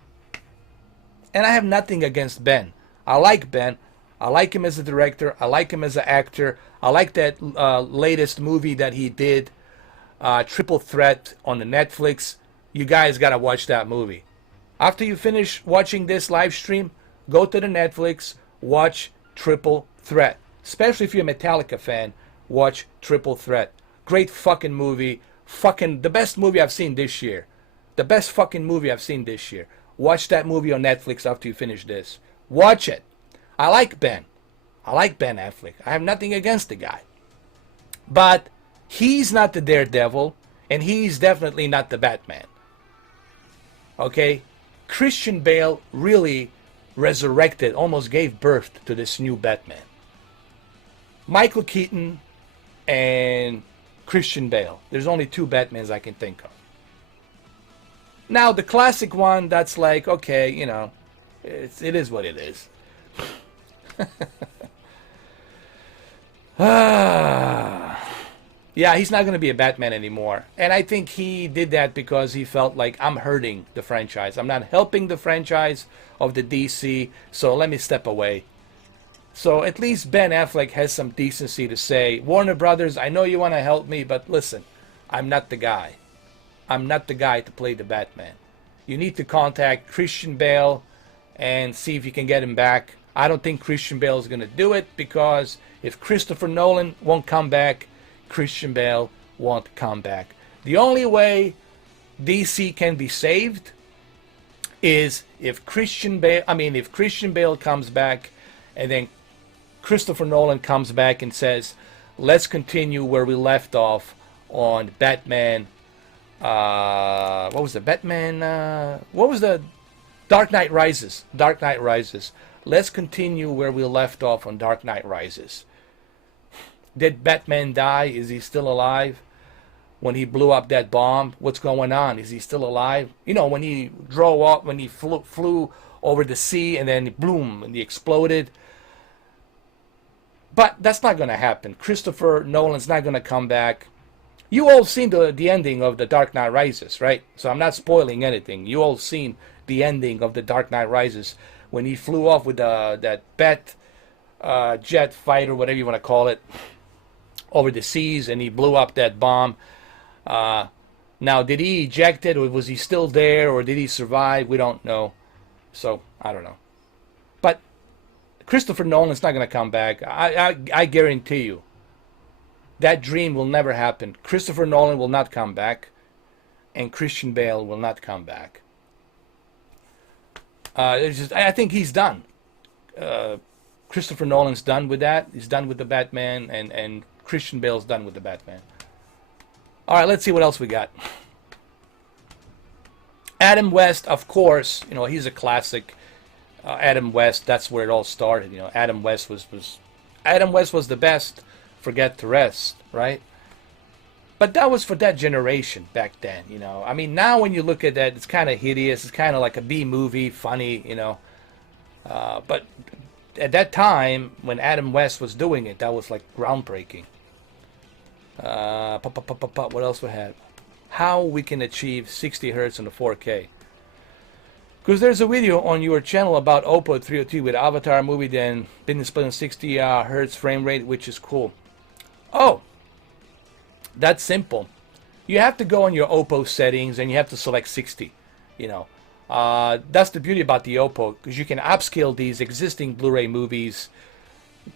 And I have nothing against Ben. I like Ben. I like him as a director. I like him as an actor. I like that latest movie that he did, Triple Threat on the Netflix. You guys got to watch that movie. After you finish watching this live stream, go to the Netflix, watch Triple Threat. Especially if you're a Metallica fan, watch Triple Threat. Great fucking movie. Fucking the best movie I've seen this year. The best fucking movie I've seen this year. Watch that movie on Netflix after you finish this. Watch it. I like Ben. I like Ben Affleck. I have nothing against the guy. But he's not the Daredevil, and he's definitely not the Batman. Okay? Christian Bale really resurrected, almost gave birth to this new Batman. Michael Keaton and Christian Bale. There's only two Batmans I can think of. Now, the classic one, that's like, okay, you know, it is what it is. Yeah, he's not going to be a Batman anymore. And I think he did that because he felt like, I'm hurting the franchise. I'm not helping the franchise of the DC, so let me step away. So at least Ben Affleck has some decency to say, Warner Brothers, I know you want to help me, but listen, I'm not the guy. I'm not the guy to play the Batman. You need to contact Christian Bale and see if you can get him back. I don't think Christian Bale is going to do it, because if Christopher Nolan won't come back, Christian Bale won't come back. The only way DC can be saved is if Christian Bale comes back, and then Christopher Nolan comes back and says, let's continue where we left off on Batman. What was the Batman? What was the Dark Knight Rises? Dark Knight Rises. Let's continue where we left off on Dark Knight Rises. Did Batman die? Is he still alive? When he blew up that bomb, what's going on? Is he still alive? You know, when he drove up, when he flew over the sea, and then boom, and he exploded. But that's not going to happen. Christopher Nolan's not going to come back. You all seen the ending of The Dark Knight Rises, right? So I'm not spoiling anything. You all seen the ending of The Dark Knight Rises when he flew off with that jet fighter, whatever you want to call it, over the seas, and he blew up that bomb. Now, did he eject it, or was he still there, or did he survive? We don't know. So, I don't know. But Christopher Nolan's not going to come back. I guarantee you. That dream will never happen. Christopher Nolan will not come back, and Christian Bale will not come back. I think he's done. Christopher Nolan's done with that. He's done with the Batman, and Christian Bale's done with the Batman. All right, let's see what else we got. Adam West, of course, you know, he's a classic. Adam West, that's where it all started. You know, Adam West was the best. Forget the rest, right? But that was for that generation back then, you know. I mean, now when you look at that, it's kind of hideous. It's kind of like a B movie, funny, you know. But at that time, when Adam West was doing it, that was like groundbreaking. What else we had? How we can achieve 60 hertz on the 4K. Because there's a video on your channel about Oppo 302 with Avatar movie, then been displayed on 60 hertz frame rate, which is cool. Oh, that's simple. You have to go on your Oppo settings and you have to select 60. You know, that's the beauty about the Oppo, because you can upscale these existing Blu-ray movies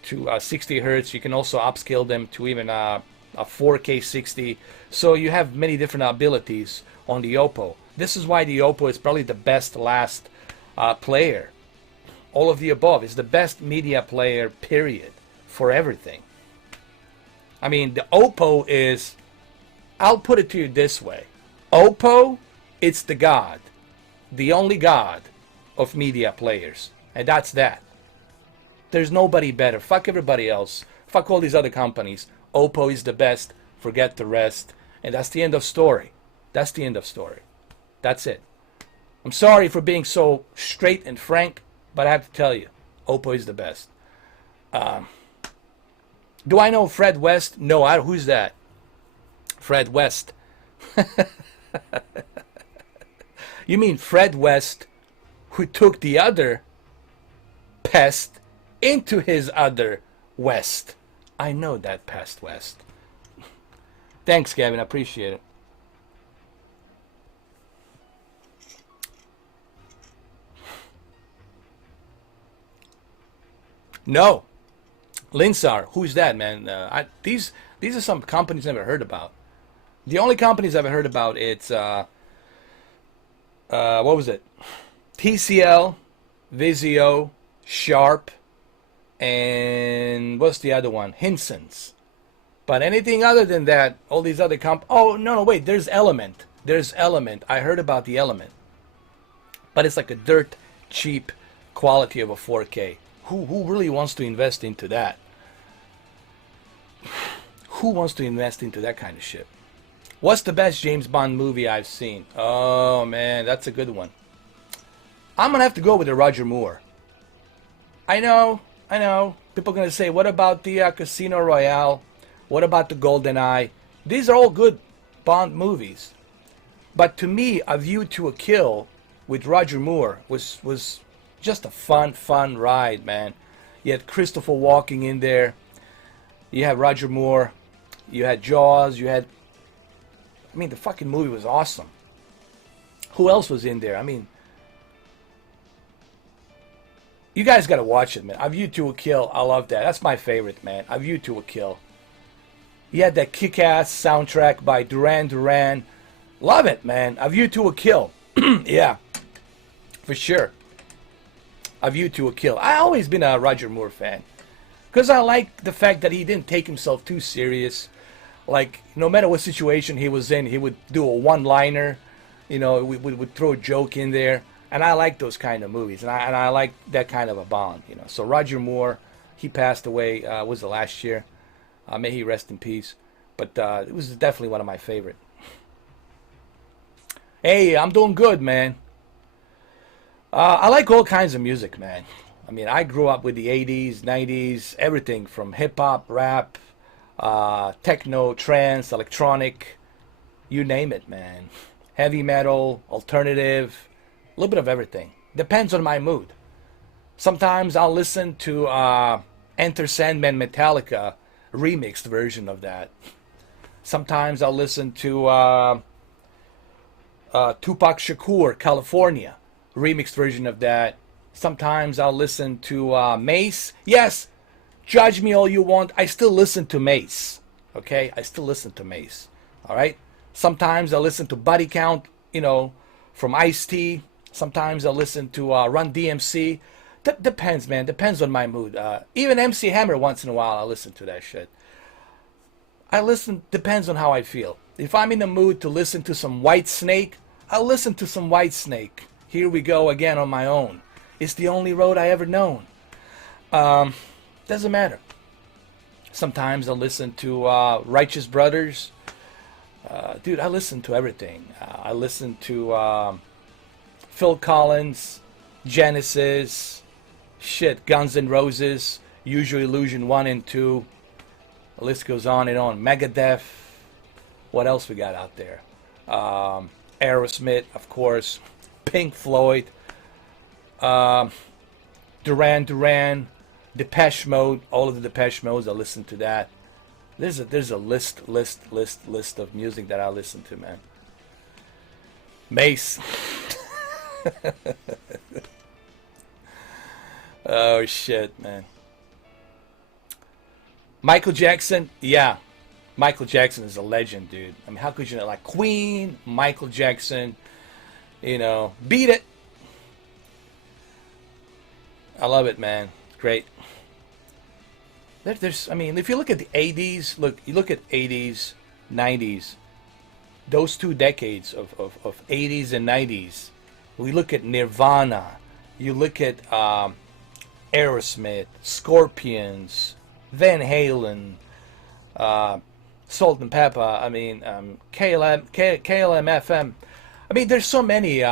to 60 hertz. You can also upscale them to even a 4K 60. So you have many different abilities on the Oppo. This is why the Oppo is probably the best last player. All of the above is the best media player, period, for everything. I mean, the Oppo is, I'll put it to you this way. Oppo, it's the god. The only god of media players. And that's that. There's nobody better. Fuck everybody else. Fuck all these other companies. Oppo is the best. Forget the rest. And that's the end of story. That's the end of story. That's it. I'm sorry for being so straight and frank, but I have to tell you, Oppo is the best. Do I know Fred West? No. Who's that? Fred West. You mean Fred West, who took the other pest into his other West? I know that pest West. Thanks, Gavin. I appreciate it. No. Linsar, who's that, man? These are some companies I've never heard about. The only companies I've ever heard about, it's what was it? TCL, Vizio, Sharp, and what's the other one? Hinson's. But anything other than that, all these other oh no, wait, there's Element. There's Element. I heard about the Element. But it's like a dirt cheap quality of a 4K. Who really wants to invest into that? Who wants to invest into that kind of shit? What's the best James Bond movie I've seen? Oh man, that's a good one. I'm gonna have to go with the Roger Moore. I know. People are gonna say, what about the Casino Royale? What about the GoldenEye? These are all good Bond movies. But to me, A View to a Kill with Roger Moore was just a fun ride, man. You had Christopher Walken in there. You had Roger Moore. You had Jaws. You had... I mean, the fucking movie was awesome. Who else was in there? I mean... You guys gotta watch it, man. A View to a Kill. I love that. That's my favorite, man. A View to a Kill. You had that kick-ass soundtrack by Duran Duran. Love it, man. A View to a Kill. Yeah. For sure. A View to a Kill. I've always been a Roger Moore fan. Because I like the fact that he didn't take himself too serious. Like, no matter what situation he was in, he would do a one-liner. You know, would throw a joke in there. And I like those kind of movies. And I like that kind of a Bond, you know. So Roger Moore, he passed away, was the last year. May he rest in peace. But it was definitely one of my favorite. Hey, I'm doing good, man. I like all kinds of music, man. I mean, I grew up with the 80s, 90s, everything from hip-hop, rap, techno, trance, electronic, you name it, man. Heavy metal, alternative, a little bit of everything. Depends on my mood. Sometimes I'll listen to Enter Sandman Metallica remixed version of that. Sometimes I'll listen to Tupac Shakur, California, remixed version of that. Sometimes I'll listen to Mace. Yes, judge me all you want. I still listen to Mace. Okay? I still listen to Mace. All right? Sometimes I'll listen to Body Count, you know, from Ice-T. Sometimes I'll listen to Run DMC. Depends, man. Depends on my mood. Even MC Hammer, once in a while, I'll listen to that shit. I listen, depends on how I feel. If I'm in the mood to listen to some White Snake, I'll listen to some White Snake. Here we go again on my own. It's the only road I ever known. Doesn't matter. Sometimes I'll listen to Righteous Brothers. Dude, I listen to everything. I listen to Phil Collins, Genesis, shit, Guns N' Roses, Use Your Illusion 1 and 2. The list goes on and on. Megadeth. What else we got out there? Aerosmith, of course. Pink Floyd. Duran Duran. Depeche Mode. All of the Depeche Modes, I listen to that. There's a list of music that I listen to, man. Mace. Oh shit, man. Michael Jackson, yeah. Michael Jackson is a legend, dude. I mean, how could you not like Queen, Michael Jackson, you know, beat it. I love it, man. It's great. I mean, if you look at the 80s, you look at 80s, 90s, those 2 decades of 80s and 90s. We look at Nirvana, you look at Aerosmith, Scorpions, Van Halen, Salt and Pepper, I mean, KLM-FM. I mean, there's so many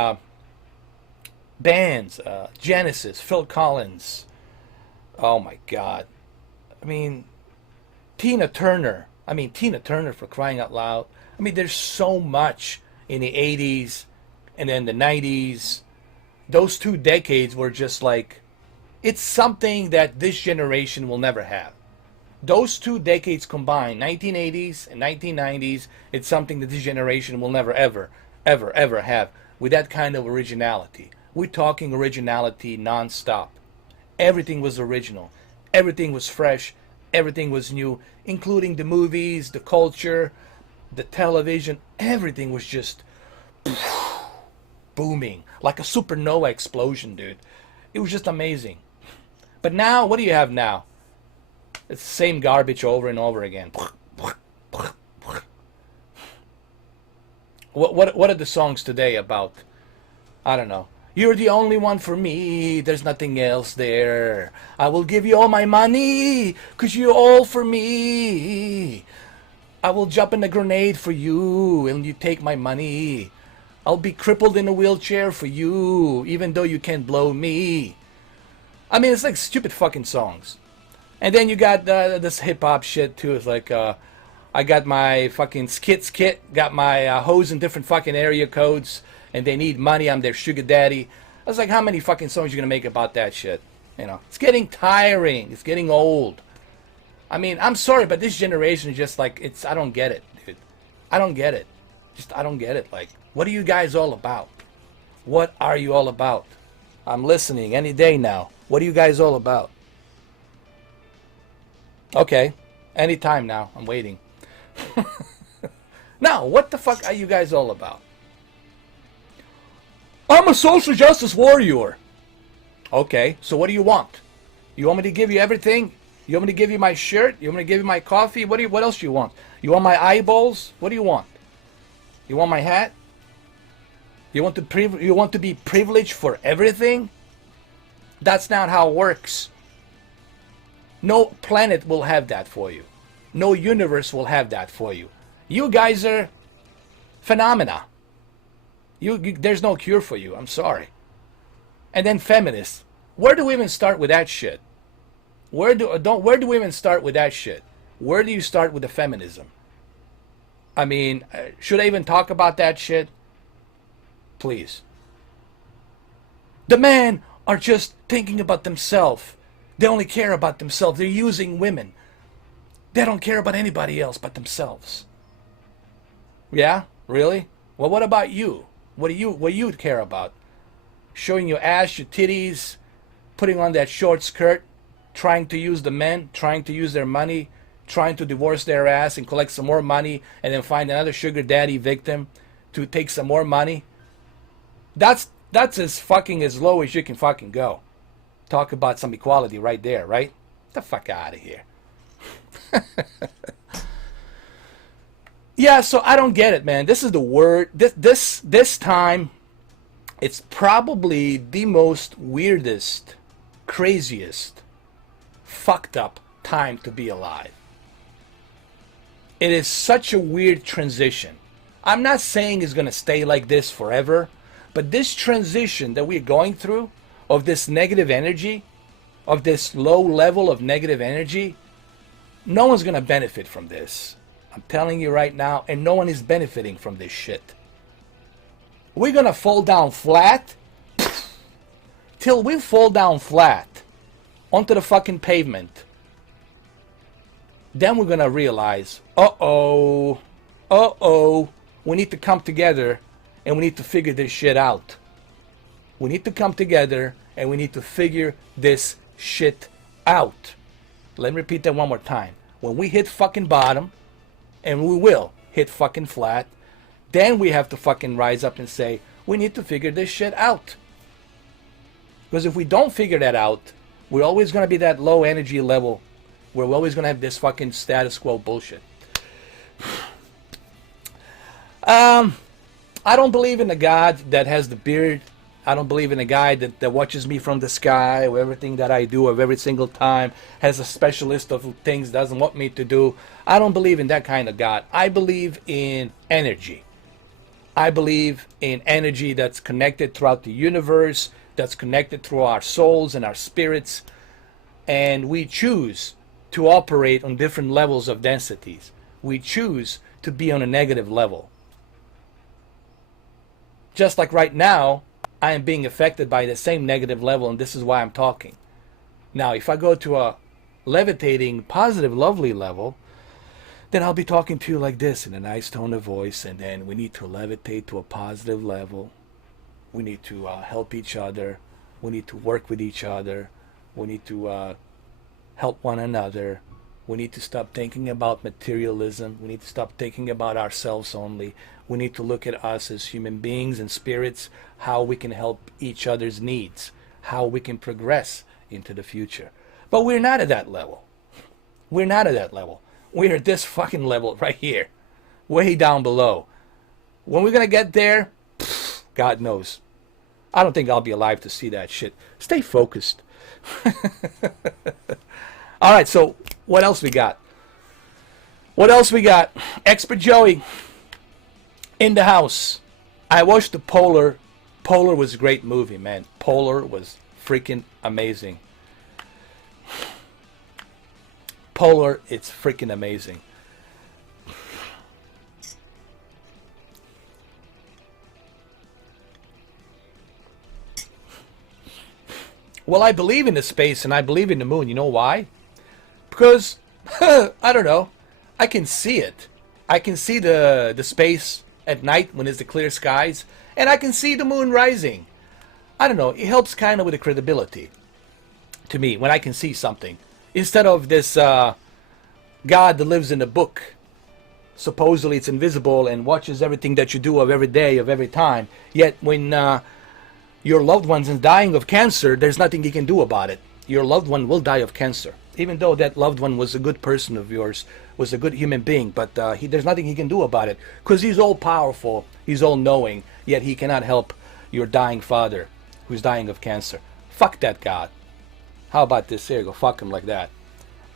bands, Genesis, Phil Collins. Oh my God. I mean, Tina Turner. I mean, Tina Turner, for crying out loud. I mean, there's so much in the 80s and then the 90s. Those 2 decades were just like, it's something that this generation will never have. Those 2 decades combined, 1980s and 1990s, it's something that this generation will never, ever, ever, ever have with that kind of originality. We're talking originality non-stop. Everything was original. Everything was fresh. Everything was new, including the movies, the culture, the television. Everything was just booming, like a supernova explosion, dude. It was just amazing. But now, what do you have now? It's the same garbage over and over again. What are the songs today about? I don't know. You're the only one for me, there's nothing else there. I will give you all my money, 'cause you're all for me. I will jump in a grenade for you, and you take my money. I'll be crippled in a wheelchair for you, even though you can't blow me. I mean, it's like stupid fucking songs. And then you got this hip-hop shit too. It's like, I got my fucking skit, got my hoes in different fucking area codes, and they need money, I'm their sugar daddy. I was like, how many fucking songs you gonna make about that shit? You know, it's getting tiring, it's getting old. I mean, I'm sorry, but this generation is just like, I don't get it, dude. I don't get it. I don't get it. Like, what are you guys all about? What are you all about? I'm listening any day now. What are you guys all about? Okay, anytime now, I'm waiting. Now, what the fuck are you guys all about? I'm a social justice warrior. Okay, so what do you want? You want me to give you everything? You want me to give you my shirt? You want me to give you my coffee? What else do you want? You want my eyeballs? What do you want? You want my hat? You want to be privileged for everything? That's not how it works. No planet will have that for you. No universe will have that for you. You guys are phenomena. There's no cure for you. I'm sorry. And then feminists. Where do we even start with that shit? Where do we even start with that shit? Where do you start with the feminism? I mean, should I even talk about that shit? Please. The men are just thinking about themselves. They only care about themselves. They're using women. They don't care about anybody else but themselves. Yeah? Really? Well, what about you? What do you care about? Showing your ass, your titties, putting on that short skirt, trying to use the men, trying to use their money, trying to divorce their ass and collect some more money and then find another sugar daddy victim to take some more money. That's as fucking as low as you can fucking go. Talk about some equality right there, right? Get the fuck out of here. Yeah, so I don't get it, man. This is the word. This time, it's probably the most weirdest, craziest, fucked up time to be alive. It is such a weird transition. I'm not saying it's going to stay like this forever, but this transition that we're going through of this negative energy, of this low level of negative energy, no one's going to benefit from this. I'm telling you right now, and no one is benefiting from this shit. We're going to fall down flat till we fall down flat onto the fucking pavement. Then we're going to realize, uh-oh, we need to come together and we need to figure this shit out. We need to come together and we need to figure this shit out. Let me repeat that one more time. When we hit fucking bottom, and we will hit fucking flat, then we have to fucking rise up and say, we need to figure this shit out. Because if we don't figure that out, we're always going to be that low energy level where we're always going to have this fucking status quo bullshit. I don't believe in a God that has the beard. I don't believe in a guy that watches me from the sky, or everything that I do, of every single time, has a specialist of things doesn't want me to do. I don't believe in that kind of God. I believe in energy. I believe in energy that's connected throughout the universe, that's connected through our souls and our spirits, and we choose to operate on different levels of densities. We choose to be on a negative level. Just like right now, I am being affected by the same negative level, and this is why I'm talking. Now, if I go to a levitating, positive, lovely level, then I'll be talking to you like this in a nice tone of voice, and then we need to levitate to a positive level. We need to help each other. We need to work with each other. We need to help one another. We need to stop thinking about materialism. We need to stop thinking about ourselves only. We need to look at us as human beings and spirits, how we can help each other's needs, how we can progress into the future. But we're not at that level. We're not at that level. We're at this fucking level right here, way down below. When we're going to get there, God knows. I don't think I'll be alive to see that shit. Stay focused. All right, so what else we got? What else we got? Expert Joey in the house. I watched the Polar. Polar was a great movie, man. Polar was freaking amazing. Polar, it's freaking amazing. Well, I believe in the space and I believe in the moon. You know why? Because, I don't know, I can see it. I can see the space at night when it's the clear skies, and I can see the moon rising. I don't know, it helps kind of with the credibility to me when I can see something. Instead of this God that lives in a book, supposedly it's invisible and watches everything that you do of every day, of every time, yet when your loved one is dying of cancer, there's nothing you can do about it. Your loved one will die of cancer, even though that loved one was a good person of yours, was a good human being, but there's nothing he can do about it, because he's all powerful, he's all knowing, yet he cannot help your dying father who's dying of cancer. Fuck that God. How about this? Here you go, fuck him like that.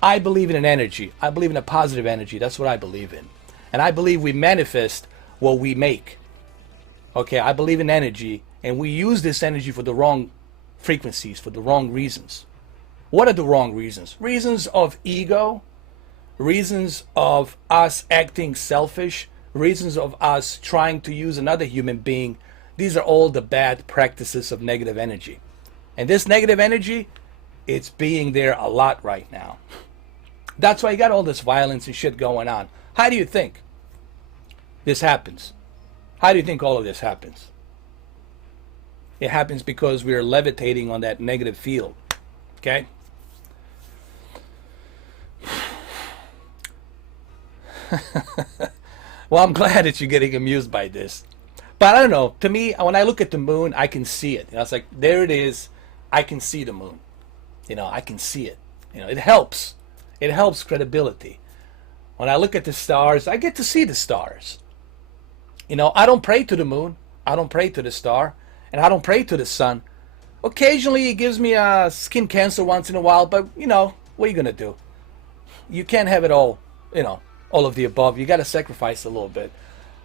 I believe in an energy. I believe in a positive energy. That's what I believe in. And I believe we manifest what we make. Okay, I believe in energy, and we use this energy for the wrong frequencies, for the wrong reasons. What are the wrong reasons? Reasons of ego, reasons of us acting selfish, reasons of us trying to use another human being. These are all the bad practices of negative energy. And this negative energy, it's being there a lot right now. That's why you got all this violence and shit going on. How do you think this happens? How do you think all of this happens? It happens because we're levitating on that negative field. Okay? Well, I'm glad that you're getting amused by this. But I don't know. To me, when I look at the moon, I can see it. You know, it's like, there it is. I can see the moon. You know, I can see it. You know, it helps. It helps credibility. When I look at the stars, I get to see the stars. You know, I don't pray to the moon. I don't pray to the star. And I don't pray to the sun. Occasionally, it gives me a skin cancer once in a while. But, you know, what are you going to do? You can't have it all, you know, all of the above. You got to sacrifice a little bit.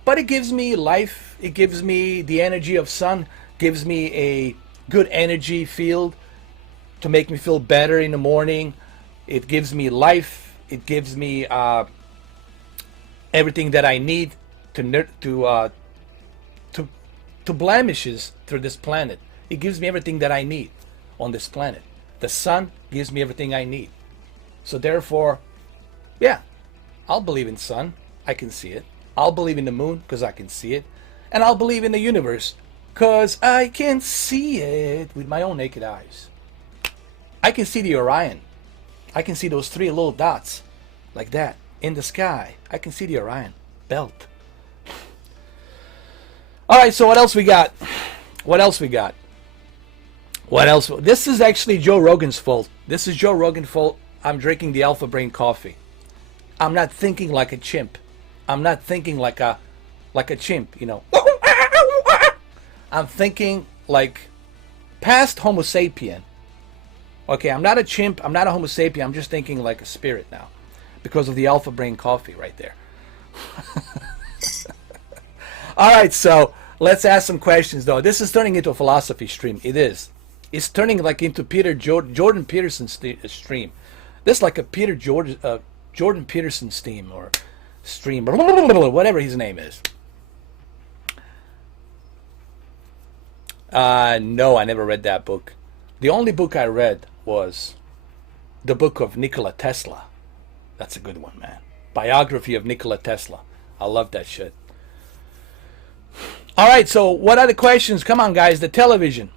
But it gives me life. It gives me the energy of sun. Gives me a good energy field to make me feel better in the morning. It gives me life. It gives me everything that I need to blemishes through this planet. It gives me everything that I need on this planet. The sun gives me everything I need. So therefore, yeah, I'll believe in sun. I can see it. I'll believe in the moon because I can see it. And I'll believe in the universe because I can see it with my own naked eyes. I can see the Orion. I can see those 3 little dots like that in the sky. I can see the Orion belt. All right, so what else we got? What else we got? What else? This is actually Joe Rogan's fault. This is Joe Rogan's fault. I'm drinking the Alpha Brain coffee. I'm not thinking like a chimp. I'm not thinking like a chimp, you know. I'm thinking like past Homo sapien. Okay, I'm not a chimp. I'm not a Homo sapien. I'm just thinking like a spirit now because of the Alpha Brain coffee right there. All right, so let's ask some questions, though. This is turning into a philosophy stream. It is. It's turning like into Jordan Peterson stream. This is like a Jordan Peterson stream or stream, whatever his name is. No, I never read that book. The only book I read was the book of Nikola Tesla. That's a good one, man. Biography of Nikola Tesla. I love that shit. All right, so what are the questions? Come on, guys. The television.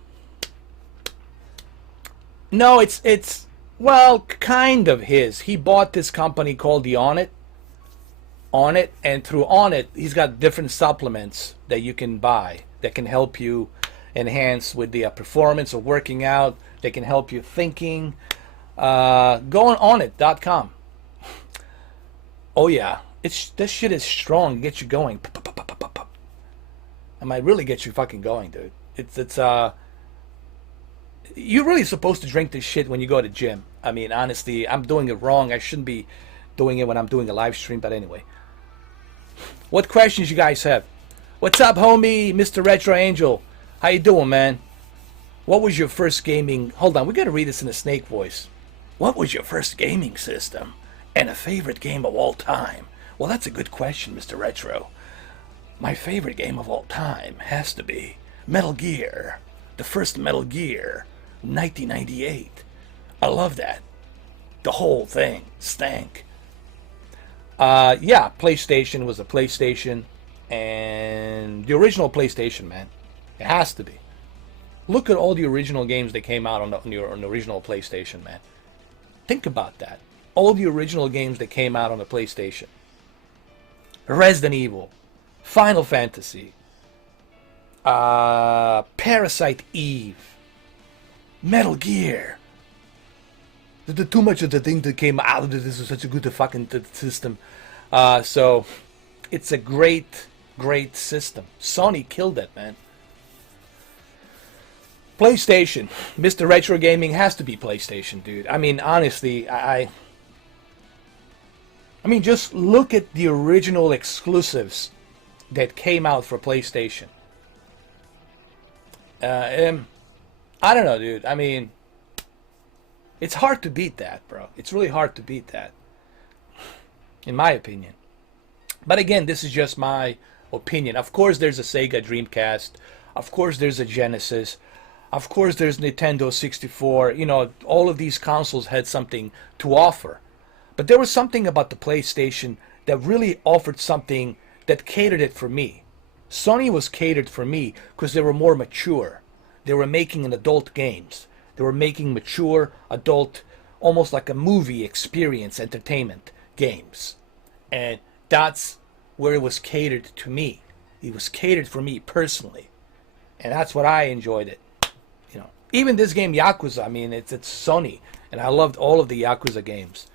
No, it's well, kind of his. He bought this company called the On It, and through On It, he's got different supplements that you can buy that can help you enhance with the performance of working out. They can help you thinking. Go on onit.com. Oh yeah, this shit is strong. Get you going. It might really get you fucking going, dude. It's you're really supposed to drink this shit when you go to gym. I mean, honestly, I'm doing it wrong. I shouldn't be doing it when I'm doing a live stream, but anyway. What questions you guys have? What's up, homie, Mr. Retro Angel? How you doing, man? What was your first gaming... Hold on, we gotta read this in a snake voice. What was your first gaming system and a favorite game of all time? Well, that's a good question, Mr. Retro. My favorite game of all time has to be Metal Gear. The first Metal Gear, 1998. I love that. The whole thing stank. Yeah, PlayStation was a PlayStation. And the original PlayStation, man. It has to be. Look at all the original games that came out on the original PlayStation, man. Think about that. All the original games that came out on the PlayStation. Resident Evil. Final Fantasy. Parasite Eve. Metal Gear. There's too much of the thing that came out of this is such a good fucking system. So it's a great system. Sony killed it, man. PlayStation. Mr. Retro Gaming has to be PlayStation, dude. I mean, honestly, I mean, just look at the original exclusives that came out for PlayStation. I don't know, dude. I mean, it's hard to beat that, bro. It's really hard to beat that, in my opinion. But again, this is just my opinion. Of course, there's a Sega Dreamcast. Of course, there's a Genesis. Of course, there's Nintendo 64. You know, all of these consoles had something to offer. But there was something about the PlayStation that really offered something that catered it for me. Sony was catered for me because they were more mature. They were making an adult games. They were making mature, adult, almost like a movie experience, entertainment games. And that's where it was catered to me. It was catered for me personally. And that's what I enjoyed it. You know, even this game Yakuza, I mean, it's Sony. And I loved all of the Yakuza games.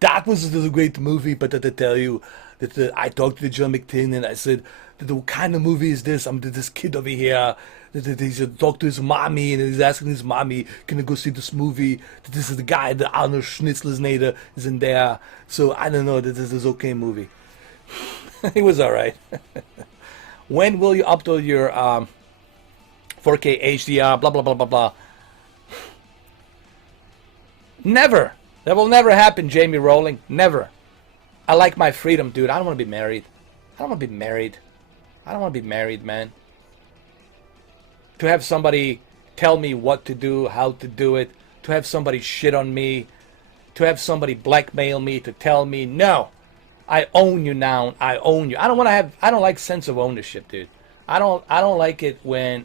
That was a great movie, but to tell you that I talked to John McTin and I said, what kind of movie is this? I'm this kid over here. He's talked to his mommy and he's asking his mommy, can I go see this movie? This is the guy, the Arnold Schnitzler's is in there. So I don't know, this is okay movie. It was all right. When will you upload your 4K HDR? Blah blah blah blah blah. Never. That will never happen, Jamie Rowling. Never. I like my freedom, dude. I don't want to be married. I don't want to be married. I don't want to be married, man. To have somebody tell me what to do, how to do it, to have somebody shit on me, to have somebody blackmail me, to tell me, no, I own you now. I own you. I don't like sense of ownership, dude. I don't like it when,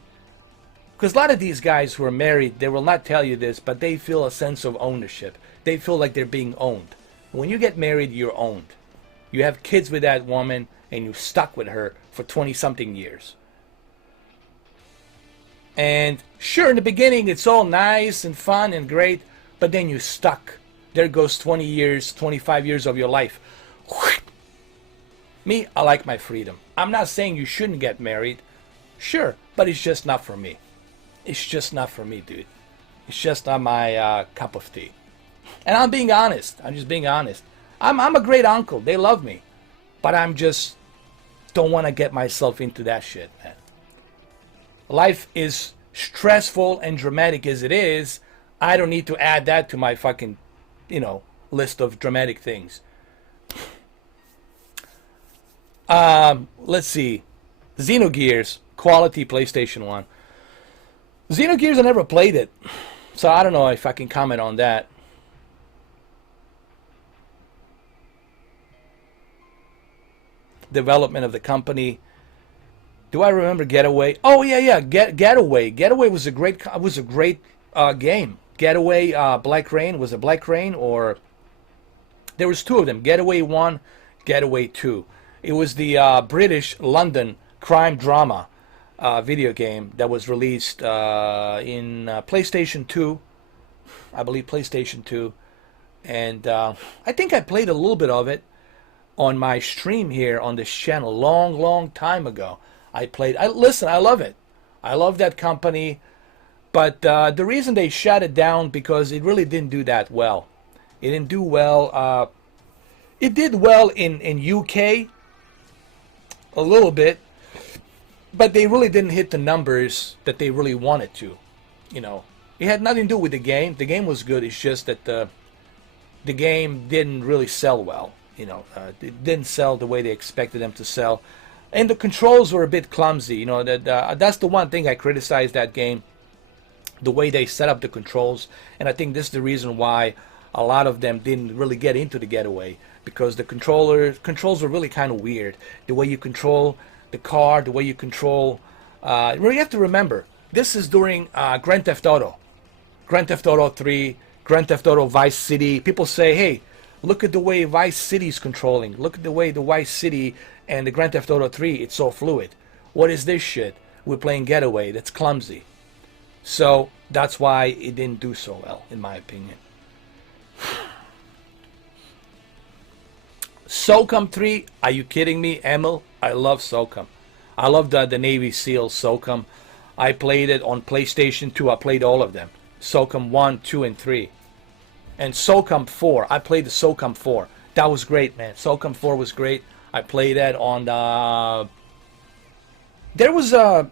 because a lot of these guys who are married, they will not tell you this, but they feel a sense of ownership. They feel like they're being owned. When you get married, you're owned. You have kids with that woman, and you're stuck with her for 20-something years. And sure, in the beginning, it's all nice and fun and great, but then you're stuck. There goes 20 years, 25 years of your life. Me, I like my freedom. I'm not saying you shouldn't get married. Sure, but it's just not for me. It's just not for me, dude. It's just not my cup of tea. And I'm being honest. I'm just being honest. I'm a great uncle. They love me. But I'm just don't want to get myself into that shit, man. Life is stressful and dramatic as it is. I don't need to add that to my fucking, list of dramatic things. Let's see. Xenogears, quality PlayStation 1. Xenogears, I never played it. So I don't know if I can comment on that. Development of the company. Do I remember Getaway? Oh yeah. Getaway. Getaway was a great game. Getaway, Black Rain. Was it Black Rain, or there was two of them? Getaway 1, Getaway 2. It was the British London crime drama video game that was released in PlayStation 2. I believe PlayStation 2, and I think I played a little bit of it on my stream here on this channel long time ago. Listen, I love it. I love that company, but the reason they shut it down because it really didn't do that well. It didn't do well. It did well in UK a little bit, but they really didn't hit the numbers that they really wanted to. It had nothing to do with the game. The game was good. It's just that the game didn't really sell well. It didn't sell the way they expected them to sell. And the controls were a bit clumsy. That's the one thing I criticized that game. The way they set up the controls. And I think this is the reason why a lot of them didn't really get into the Getaway. Because the controls were really kind of weird. The way you control the car, the way you control... you have to remember, this is during Grand Theft Auto. Grand Theft Auto 3, Grand Theft Auto Vice City. People say, hey, look at the way Vice City is controlling. Look at the way the Vice City and the Grand Theft Auto 3, it's so fluid. What is this shit? We're playing Getaway. That's clumsy. So that's why it didn't do so well, in my opinion. SOCOM 3, are you kidding me, Emil? I love SOCOM. I love the Navy SEAL SOCOM. I played it on PlayStation 2. I played all of them. SOCOM 1, 2, and 3. And SOCOM 4. I played the SOCOM 4. That was great, man. SOCOM 4 was great. I played that on the... There was a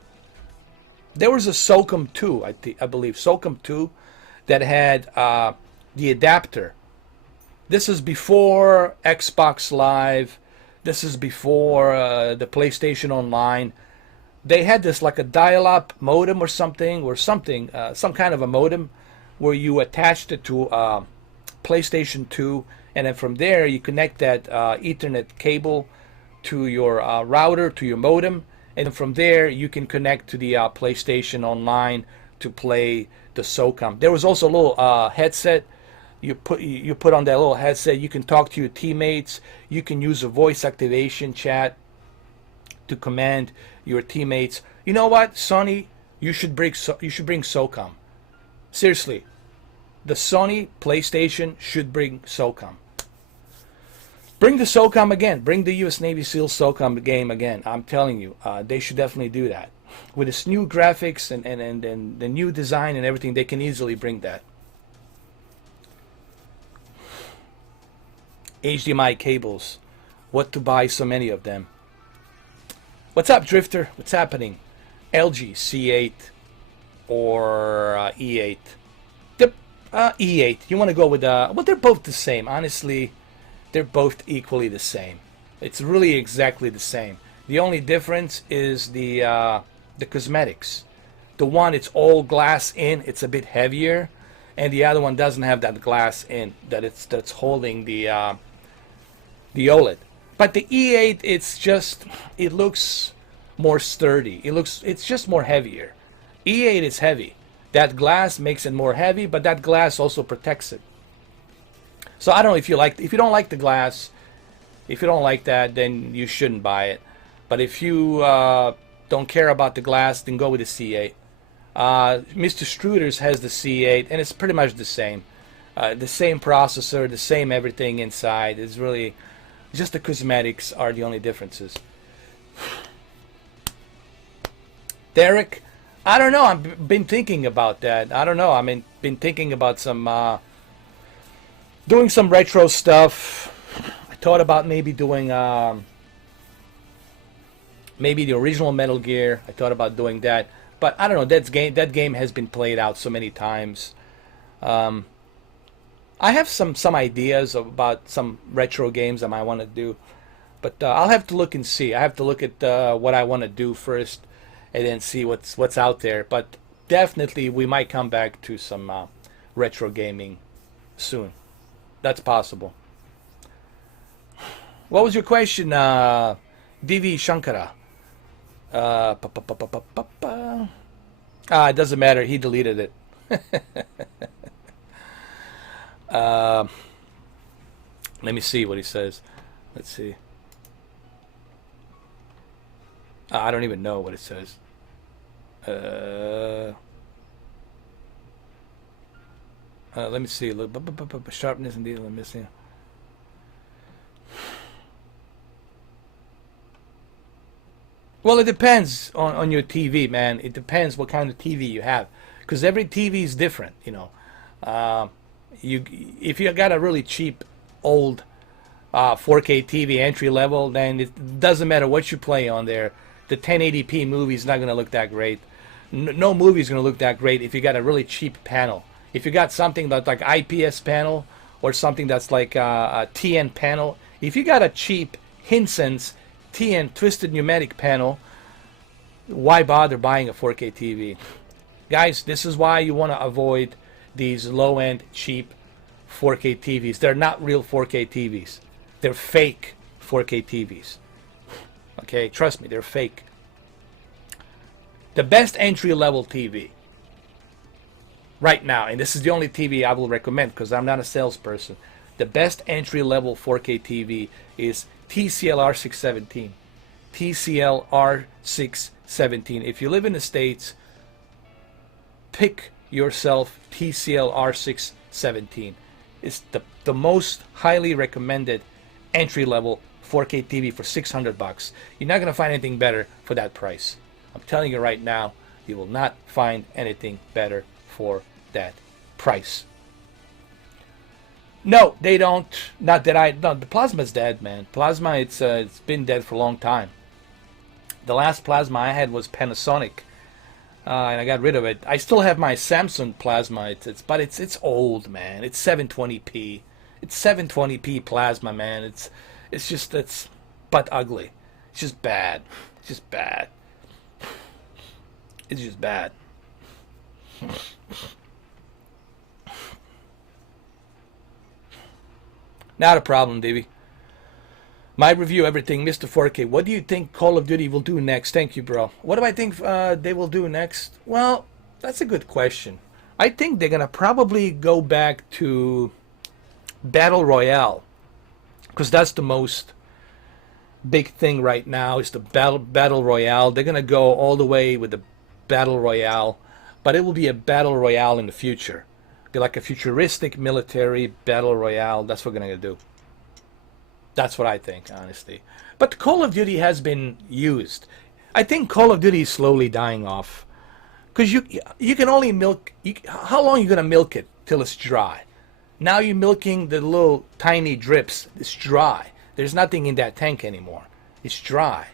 SOCOM 2, I believe. SOCOM 2 that had the adapter. This is before Xbox Live. This is before the PlayStation Online. They had this like a dial-up modem or something, some kind of a modem where you attached it to PlayStation 2, and then from there you connect that Ethernet cable to your router, to your modem, and then from there you can connect to the PlayStation Online to play the SOCOM. There was also a little headset. You put on that little headset. You can talk to your teammates. You can use a voice activation chat to command your teammates. You know what, Sony? You should bring SOCOM. Seriously, the Sony PlayStation should bring SOCOM. Bring the SOCOM again. Bring the U.S. Navy SEAL SOCOM game again. I'm telling you, they should definitely do that. With its new graphics and the new design and everything, they can easily bring that. HDMI cables. What to buy so many of them? What's up, Drifter? What's happening? LG C8 or E8? E8. You want to go with well, they're both the same. Honestly, they're both equally the same. It's really exactly the same. The only difference is the cosmetics. The one, it's all glass in, it's a bit heavier, and the other one doesn't have that glass in that's holding the OLED. But the E8, it looks more sturdy. It's just more heavier. E8 is heavy. That glass makes it more heavy, but that glass also protects it. So I don't know if you don't like the glass, if you don't like that, then you shouldn't buy it. But if you don't care about the glass, then go with the C8. Mr. Struders has the C8, and it's pretty much the same. The same processor, the same everything inside. It's really just the cosmetics are the only differences. Derek, I don't know. I've been thinking about that. I don't know. I mean, been thinking about doing some retro stuff. I thought about maybe doing maybe the original Metal Gear. I thought about doing that, but I don't know. That game has been played out so many times. I have some ideas about some retro games I might want to do, but I'll have to look and see. I have to look at what I want to do first, and then see what's out there. But definitely, we might come back to some retro gaming soon. That's possible. What was your question, Divi Shankara? It doesn't matter. He deleted it. Let me see what he says. Let's see. I don't even know what it says. Let me see. Sharpness and detail I'm missing. Well, it depends on your TV, man. It depends what kind of TV you have, because every TV is different. You know, if you got a really cheap old 4K TV entry level, then it doesn't matter what you play on there. The 1080p movie is not going to look that great. No movie is going to look that great if you got a really cheap panel. If you got something that's like IPS panel or something that's like a TN panel, if you got a cheap Hisense TN twisted pneumatic panel, why bother buying a 4K TV? Guys, this is why you want to avoid these low-end cheap 4K TVs. They're not real 4K TVs. They're fake 4K TVs. Okay, trust me, they're fake. The best entry-level TV right now, and this is the only TV I will recommend because I'm not a salesperson, the best entry-level 4K TV is TCL R617. TCL R617. If you live in the States, pick yourself TCL R617. It's the most highly recommended entry-level 4K TV for $600. You're not going to find anything better for that price. I'm telling you right now, you will not find anything better for that price. No, they don't. Not that no, the plasma's dead, man. Plasma, it's been dead for a long time. The last plasma I had was Panasonic, and I got rid of it. I still have my Samsung plasma. But it's old, man. It's 720p. It's 720p plasma, man. It's but ugly. It's just bad. It's just bad. It's just bad. Not a problem, Davey. My review, everything, Mr. 4K. What do you think Call of Duty will do next? Thank you, bro. What do I think they will do next? Well, that's a good question. I think they're going to probably go back to Battle Royale, because that's the most big thing right now is the Battle Royale. They're going to go all the way with the Battle Royale, but it will be a Battle Royale in the future. Be like a futuristic military Battle Royale. That's what we're going to do. That's what I think, honestly. But Call of Duty has been used. I think Call of Duty is slowly dying off. Because you can only milk... how long are you going to milk it till it's dry? Now you're milking the little tiny drips. It's dry. There's nothing in that tank anymore. It's dry.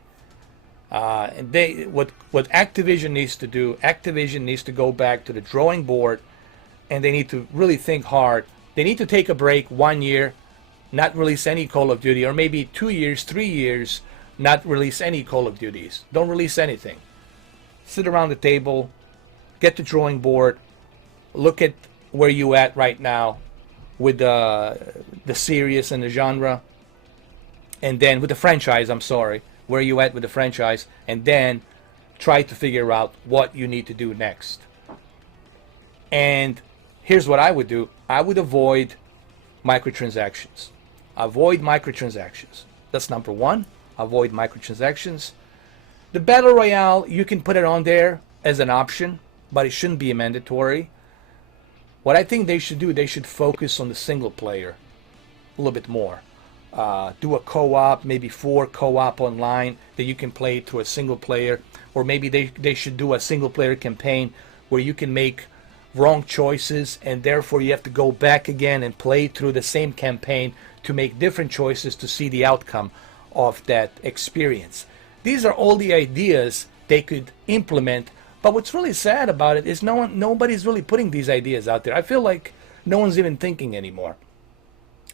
And what Activision needs to do, Activision needs to go back to the drawing board, and they need to really think hard. They need to take a break 1 year, not release any Call of Duty, or maybe 2 years, 3 years, not release any Call of Duties. Don't release anything. Sit around the table, get the drawing board, look at where you at right now with the series and the genre, and then with the franchise, I'm sorry, where you at with the franchise, and then try to figure out what you need to do next. And here's what I would do. I would avoid microtransactions. Avoid microtransactions. That's number one. Avoid microtransactions. The Battle Royale, you can put it on there as an option, but it shouldn't be mandatory. What I think they should do, they should focus on the single player a little bit more. Do a co-op, maybe 4 co-op online that you can play through a single player. Or maybe they should do a single player campaign where you can make wrong choices and therefore you have to go back again and play through the same campaign to make different choices to see the outcome of that experience. These are all the ideas they could implement, but what's really sad about it is nobody's really putting these ideas out there. I feel like no one's even thinking anymore.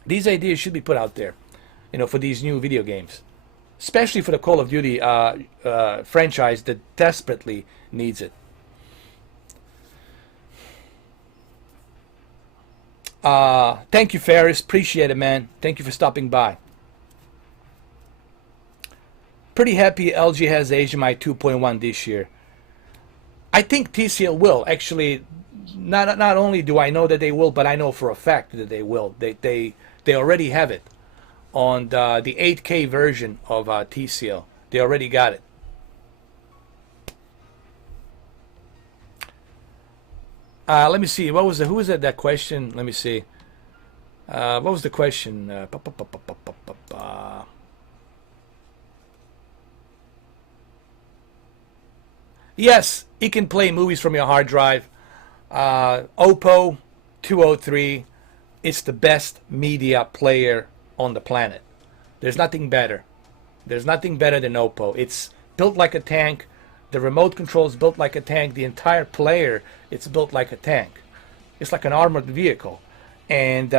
These ideas should be put out there, for these new video games, especially for the Call of Duty franchise that desperately needs it. Thank you, Ferris. Appreciate it, man. Thank you for stopping by. Pretty happy LG has HDMI 2.1 this year. I think TCL will. Actually, not only do I know that they will, but I know for a fact that they will. They already have it on the 8K version of TCL. They already got it. Let me see. Who was that question? Let me see. What was the question? Yes, it can play movies from your hard drive. Oppo 203 is the best media player on the planet. There's nothing better. There's nothing better than Oppo. It's built like a tank. The remote control is built like a tank. The entire player, it's built like a tank. It's like an armored vehicle. And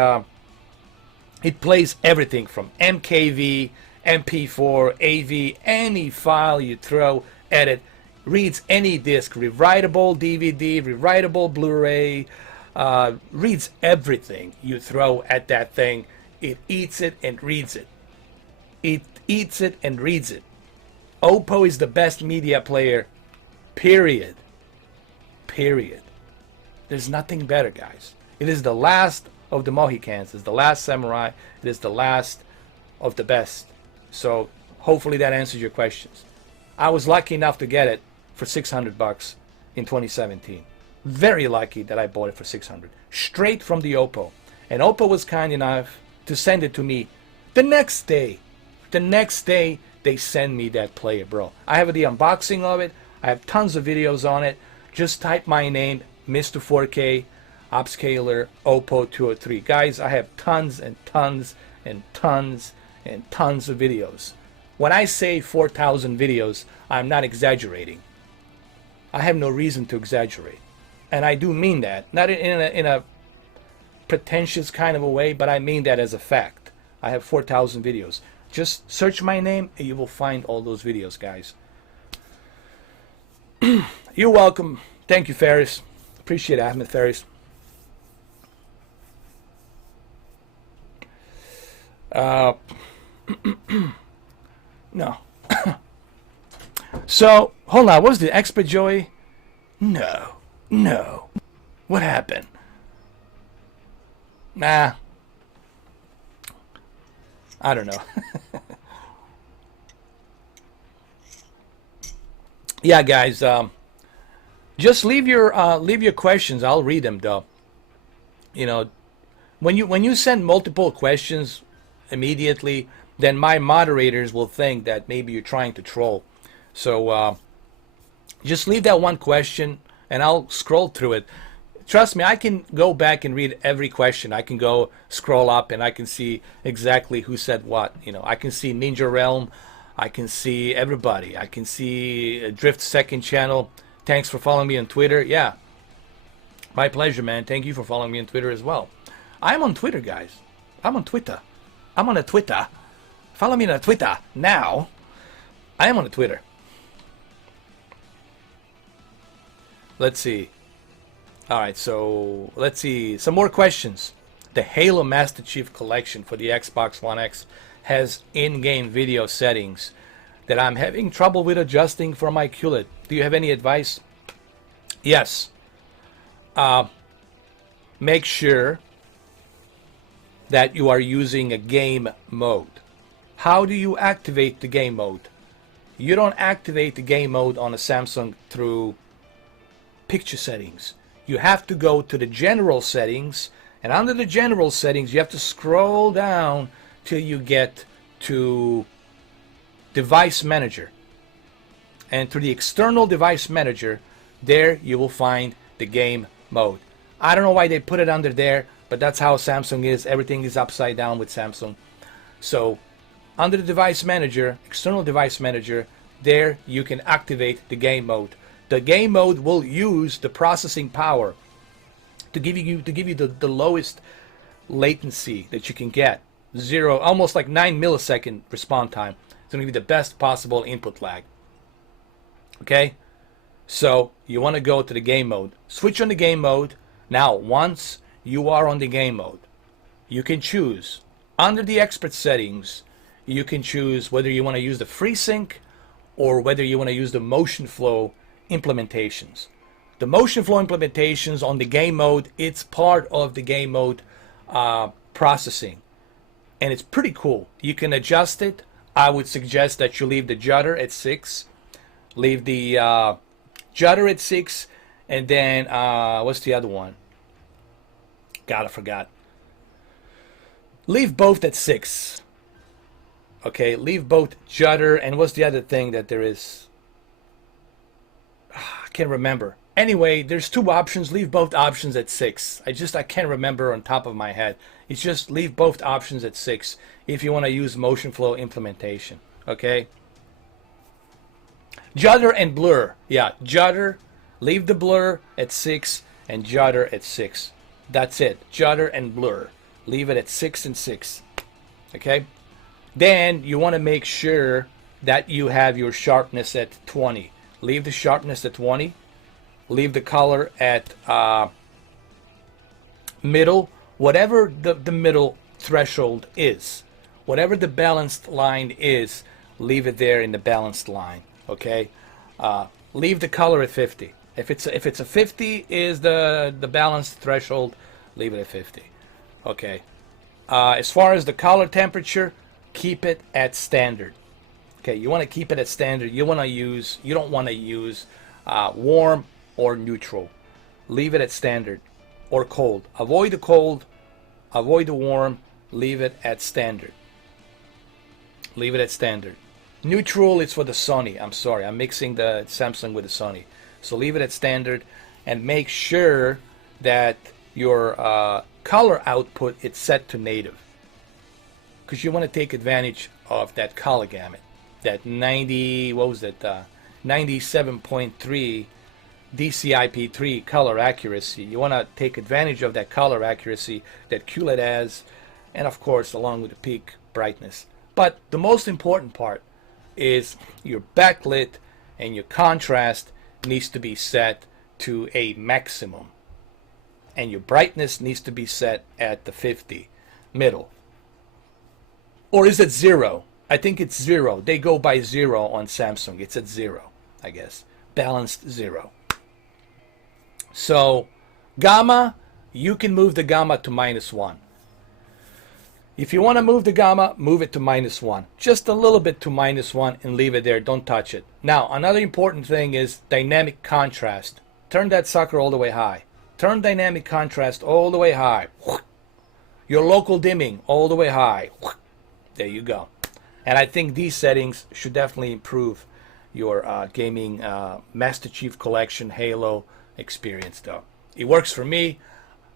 it plays everything from MKV, MP4, AV, any file you throw at it. Reads any disc, rewritable DVD, rewritable Blu-ray, reads everything you throw at that thing. It eats it and reads it. It eats it and reads it. Oppo is the best media player, period. Period. There's nothing better, guys. It is the last of the Mohicans. It's the last samurai. It is the last of the best. So hopefully that answers your questions. I was lucky enough to get it for $600 in 2017. Very lucky that I bought it for $600. Straight from the Oppo. And Oppo was kind enough to send it to me the next day. The next day, they send me that player, bro. I have the unboxing of it. I have tons of videos on it. Just type my name, Mr. 4K, Upscaler, Oppo 203. Guys, I have tons and tons and tons and tons of videos. When I say 4,000 videos, I'm not exaggerating. I have no reason to exaggerate. And I do mean that. Not in a pretentious kind of a way, but I mean that as a fact. I have 4,000 videos. Just search my name and you will find all those videos, guys. You're welcome. Thank you, Ferris. Appreciate it, Ahmed Ferris. No. So, hold on. What was the Expert Joey? No. What happened? Nah. I don't know. Yeah, guys. Just leave your questions. I'll read them, though. When you send multiple questions immediately, then my moderators will think that maybe you're trying to troll. So just leave that one question, and I'll scroll through it. Trust me, I can go back and read every question. I can go scroll up, and I can see exactly who said what. I can see Ninja Realm. I can see everybody. I can see Drift Second Channel. Thanks for following me on Twitter. Yeah, my pleasure, man. Thank you for following me on Twitter as well. I'm on Twitter, guys. I'm on Twitter. I'm on a Twitter. Follow me on Twitter now. I am on a Twitter. Let's see. All right, so let's see. Some more questions. The Halo Master Chief Collection for the Xbox One X has in-game video settings that I'm having trouble with adjusting for my QLED. Do you have any advice? Yes. Make sure that you are using a game mode. How do you activate the game mode? You don't activate the game mode on a Samsung through picture settings. You have to go to the general settings, and under the general settings you have to scroll down till you get to device manager, and through the external device manager, there you will find the game mode. I don't know why they put it under there, but that's how Samsung is. Everything is upside down with Samsung. So under the device manager, external device manager, there you can activate the game mode. The game mode will use the processing power to give you the lowest latency that you can get. Almost like 9 millisecond response time. It's going to give you the best possible input lag. Okay? So you want to go to the game mode. Switch on the game mode. Now, once you are on the game mode, you can choose under the expert settings. You can choose whether you want to use the FreeSync or whether you want to use the motion flow implementations. The motion flow implementations on the game mode, it's part of the game mode processing, and it's pretty cool. You can adjust it. I would suggest that you leave the judder at 6, leave the judder at 6, and then what's the other one? God, I forgot. Leave both at 6. Okay, leave both judder, and what's the other thing that there is? I can't remember. Anyway, there's 2 options. Leave both options at 6. I can't remember on top of my head. It's just leave both options at 6 if you want to use motion flow implementation. Okay? Judder and blur. Yeah, judder. Leave the blur at 6 and judder at 6. That's it. Judder and blur. Leave it at 6 and 6. Okay? Then you want to make sure that you have your sharpness at 20. Leave the sharpness at 20. Leave the color at middle. Whatever the middle threshold is. Whatever the balanced line is, leave it there in the balanced line. Okay? Leave the color at 50. If it's a 50 is the balanced threshold, leave it at 50. Okay. As far as the color temperature, keep it at standard. Okay, you want to keep it at standard. You don't want to use warm or neutral. Leave it at standard or cold. Avoid the cold, avoid the warm, leave it at standard. Leave it at standard. Neutral is for the Sony. I'm sorry, I'm mixing the Samsung with the Sony. So leave it at standard and make sure that your color output is set to native, because you want to take advantage of that color gamut, that 97.3 DCI-P3 color accuracy. You want to take advantage of that color accuracy that QLED has, and of course along with the peak brightness. But the most important part is your backlit and your contrast needs to be set to a maximum, and your brightness needs to be set at the 50 middle. Or is it 0? I think it's 0. They go by 0 on Samsung. It's at 0, I guess. Balanced 0. So gamma, you can move the gamma to -1. If you want to move the gamma, move it to -1. Just a little bit to -1 and leave it there. Don't touch it. Now, another important thing is dynamic contrast. Turn that sucker all the way high. Turn dynamic contrast all the way high. Your local dimming all the way high. There you go. And I think these settings should definitely improve your gaming Master Chief Collection Halo experience, though. It works for me.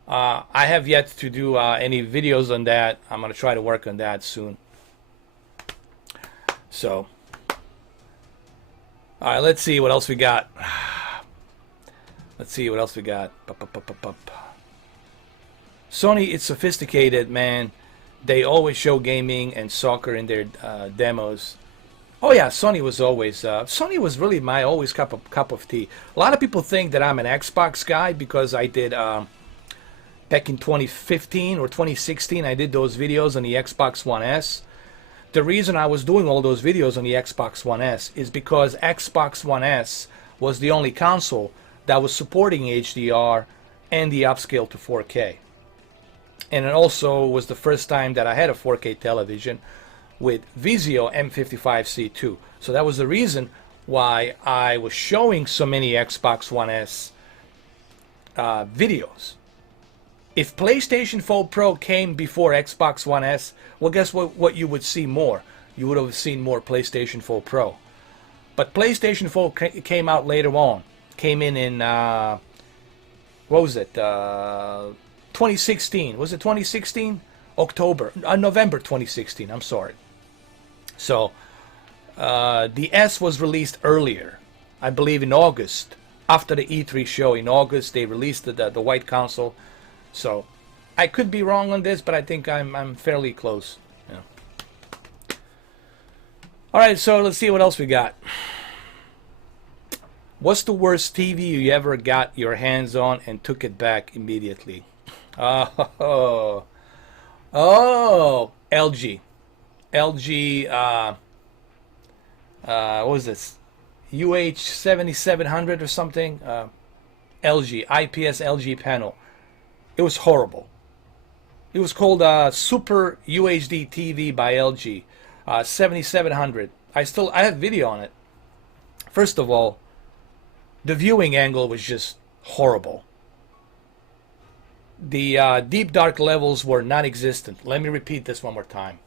I have yet to do any videos on that. I'm going to try to work on that soon. So, All right, let's see what else we got. Let's see what else we got. Sony, it's sophisticated, man. They always show gaming and soccer in their demos. Oh yeah, Sony was always Sony was really my always cup of tea. A lot of people think that I'm an Xbox guy because I did back in 2015 or 2016. I did those videos on the Xbox One S. The reason I was doing all those videos on the Xbox One S is because Xbox One S was the only console that was supporting HDR and the upscale to 4K. And it also was the first time that I had a 4K television with Vizio M55C2. So that was the reason why I was showing so many Xbox One S videos. If PlayStation 4 Pro came before Xbox One S, well, guess what you would see more? You would have seen more PlayStation 4 Pro. But PlayStation 4 came out later on. Came in what was it? 2016. Was it 2016? October. November 2016. I'm sorry. So the S was released earlier. I believe in August. After the E3 show in August, they released the white console. So I could be wrong on this, but I think I'm fairly close. Yeah. All right, so let's see what else we got. What's the worst TV you ever got your hands on and took it back immediately? Oh, LG. LG, what was this? UH7700 or something? LG, IPS LG panel. It was horrible. It was called Super UHD TV by LG, 7700. I have video on it. First of all, the viewing angle was just horrible. The deep dark levels were non-existent. Let me repeat this one more time.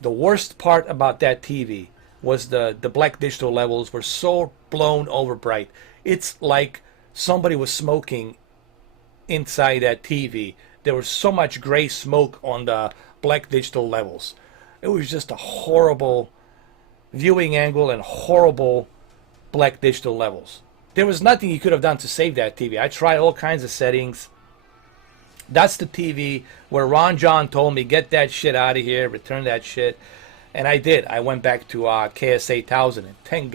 The worst part about that TV was the black digital levels were so blown over bright. It's like somebody was smoking inside that TV. There was so much gray smoke on the black digital levels. It was just a horrible viewing angle and horrible black digital levels. There was nothing you could have done to save that TV. I tried all kinds of settings. That's the TV where Ron John told me, get that shit out of here, return that shit. And I did. I went back to KS8000. And thank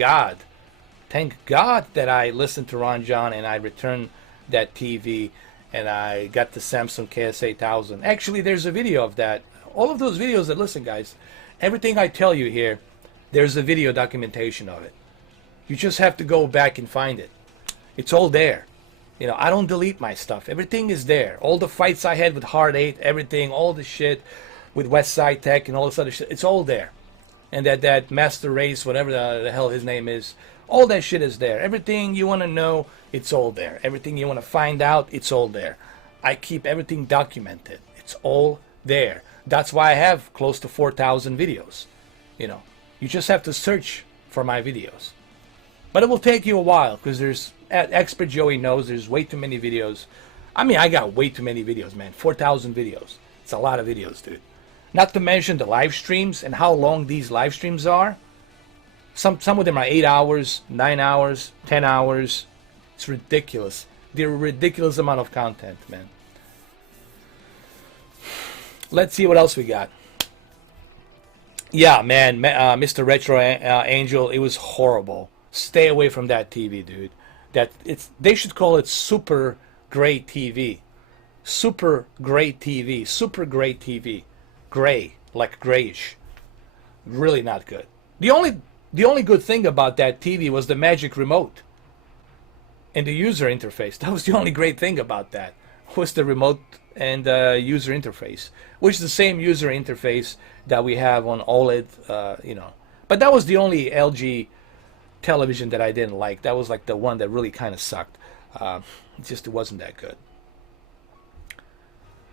God that I listened to Ron John and I returned that TV and I got the Samsung KS8000. Actually, there's a video of that. All of those videos that, listen guys, everything I tell you here, there's a video documentation of it. You just have to go back and find it. It's all there. You know, I don't delete my stuff. Everything is there. All the fights I had with Hard 8, everything, all the shit with West Side Tech and all this other shit, it's all there. And that Master Race, whatever the hell his name is, all that shit is there. Everything you want to know, it's all there. Everything you want to find out, it's all there. I keep everything documented. It's all there. That's why I have close to 4,000 videos. You know, you just have to search for my videos. But it will take you a while because there's, Expert Joey knows there's way too many videos. I mean, I got way too many videos, man. 4,000 videos. It's a lot of videos, dude. Not to mention the live streams and how long these live streams are. Some of them are 8 hours, 9 hours, 10 hours. It's ridiculous. They're a ridiculous amount of content, man. Let's see what else we got. Yeah, man, Mr. Retro Angel, it was horrible. Stay away from that TV, dude. They should call it Super Gray TV. Super Gray TV. Super Gray TV. Gray, like grayish. Really not good. The only good thing about that TV was the magic remote and the user interface. That was the only great thing about that. Was the remote and user interface, which is the same user interface that we have on OLED, you know. But that was the only LG television that I didn't like. That was like the one that really kind of sucked. It wasn't that good.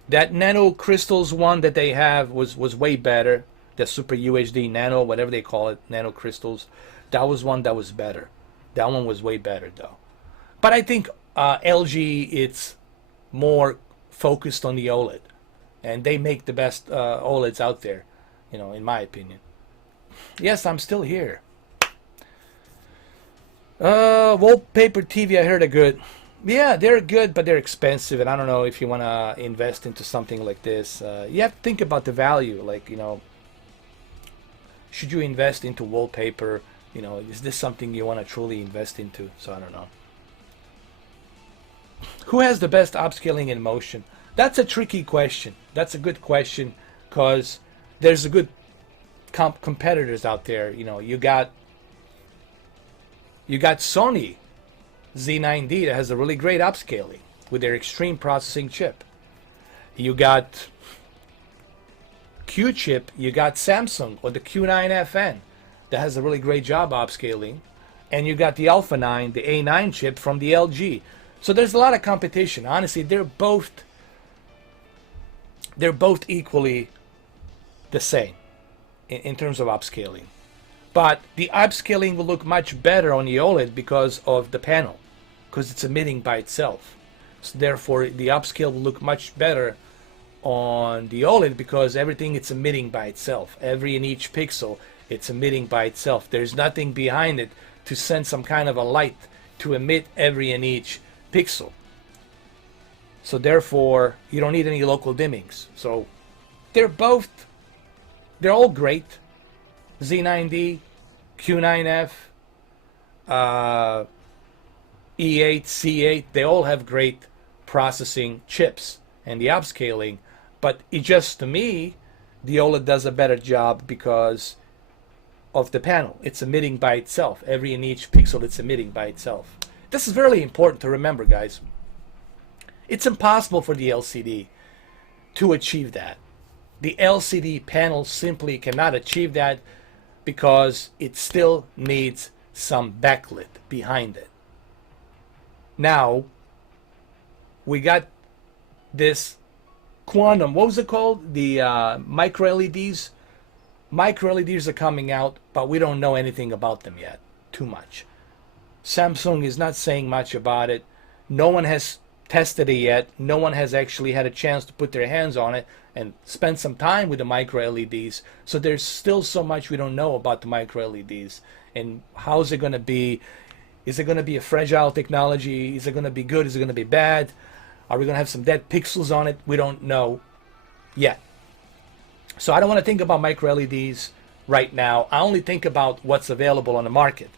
That nano crystals one that they have was way better. The Super UHD nano, whatever they call it, nano crystals. That was one that was better. That one was way better though. But I think LG, it's more focused on the OLED, and they make the best OLEDs out there, you know, in my opinion. Yes, I'm still here. Wallpaper TV, I heard are good. Yeah, they're good, but they're expensive, and I don't know if you want to invest into something like this. You have to think about the value. Like, should you invest into wallpaper? Is this something you want to truly invest into? So I don't know. Who has the best upscaling in motion? That's a tricky question. That's a good question because there's a good competitors out there. You got Sony Z9D that has a really great upscaling with their extreme processing chip. You got Q chip. You got Samsung or the Q9FN that has a really great job upscaling, and you got the Alpha 9, the A9 chip from the LG. So there's a lot of competition. Honestly, they're both equally the same in terms of upscaling. But the upscaling will look much better on the OLED because of the panel, because it's emitting by itself. So therefore, the upscale will look much better on the OLED because everything it's emitting by itself. Every and each pixel, it's emitting by itself. There's nothing behind it to send some kind of a light to emit every and each pixel. So therefore, you don't need any local dimmings. So they're all great. Z9D, Q9F, E8, C8, they all have great processing chips and the upscaling. But it just, to me, the OLED does a better job because of the panel. It's emitting by itself. Every and each pixel it's emitting by itself. This is really important to remember, guys. It's impossible for the LCD to achieve that. The LCD panel simply cannot achieve that because it still needs some backlit behind it. Now, we got this quantum, what was it called? The micro LEDs. Micro LEDs are coming out, but we don't know anything about them yet. Too much. Samsung is not saying much about it. No one has tested it yet. No one has actually had a chance to put their hands on it and spend some time with the micro LEDs. So there's still so much we don't know about the micro LEDs. And how is it going to be? Is it going to be a fragile technology? Is it going to be good? Is it going to be bad? Are we going to have some dead pixels on it? We don't know yet. So I don't want to think about micro LEDs right now. I only think about what's available on the market.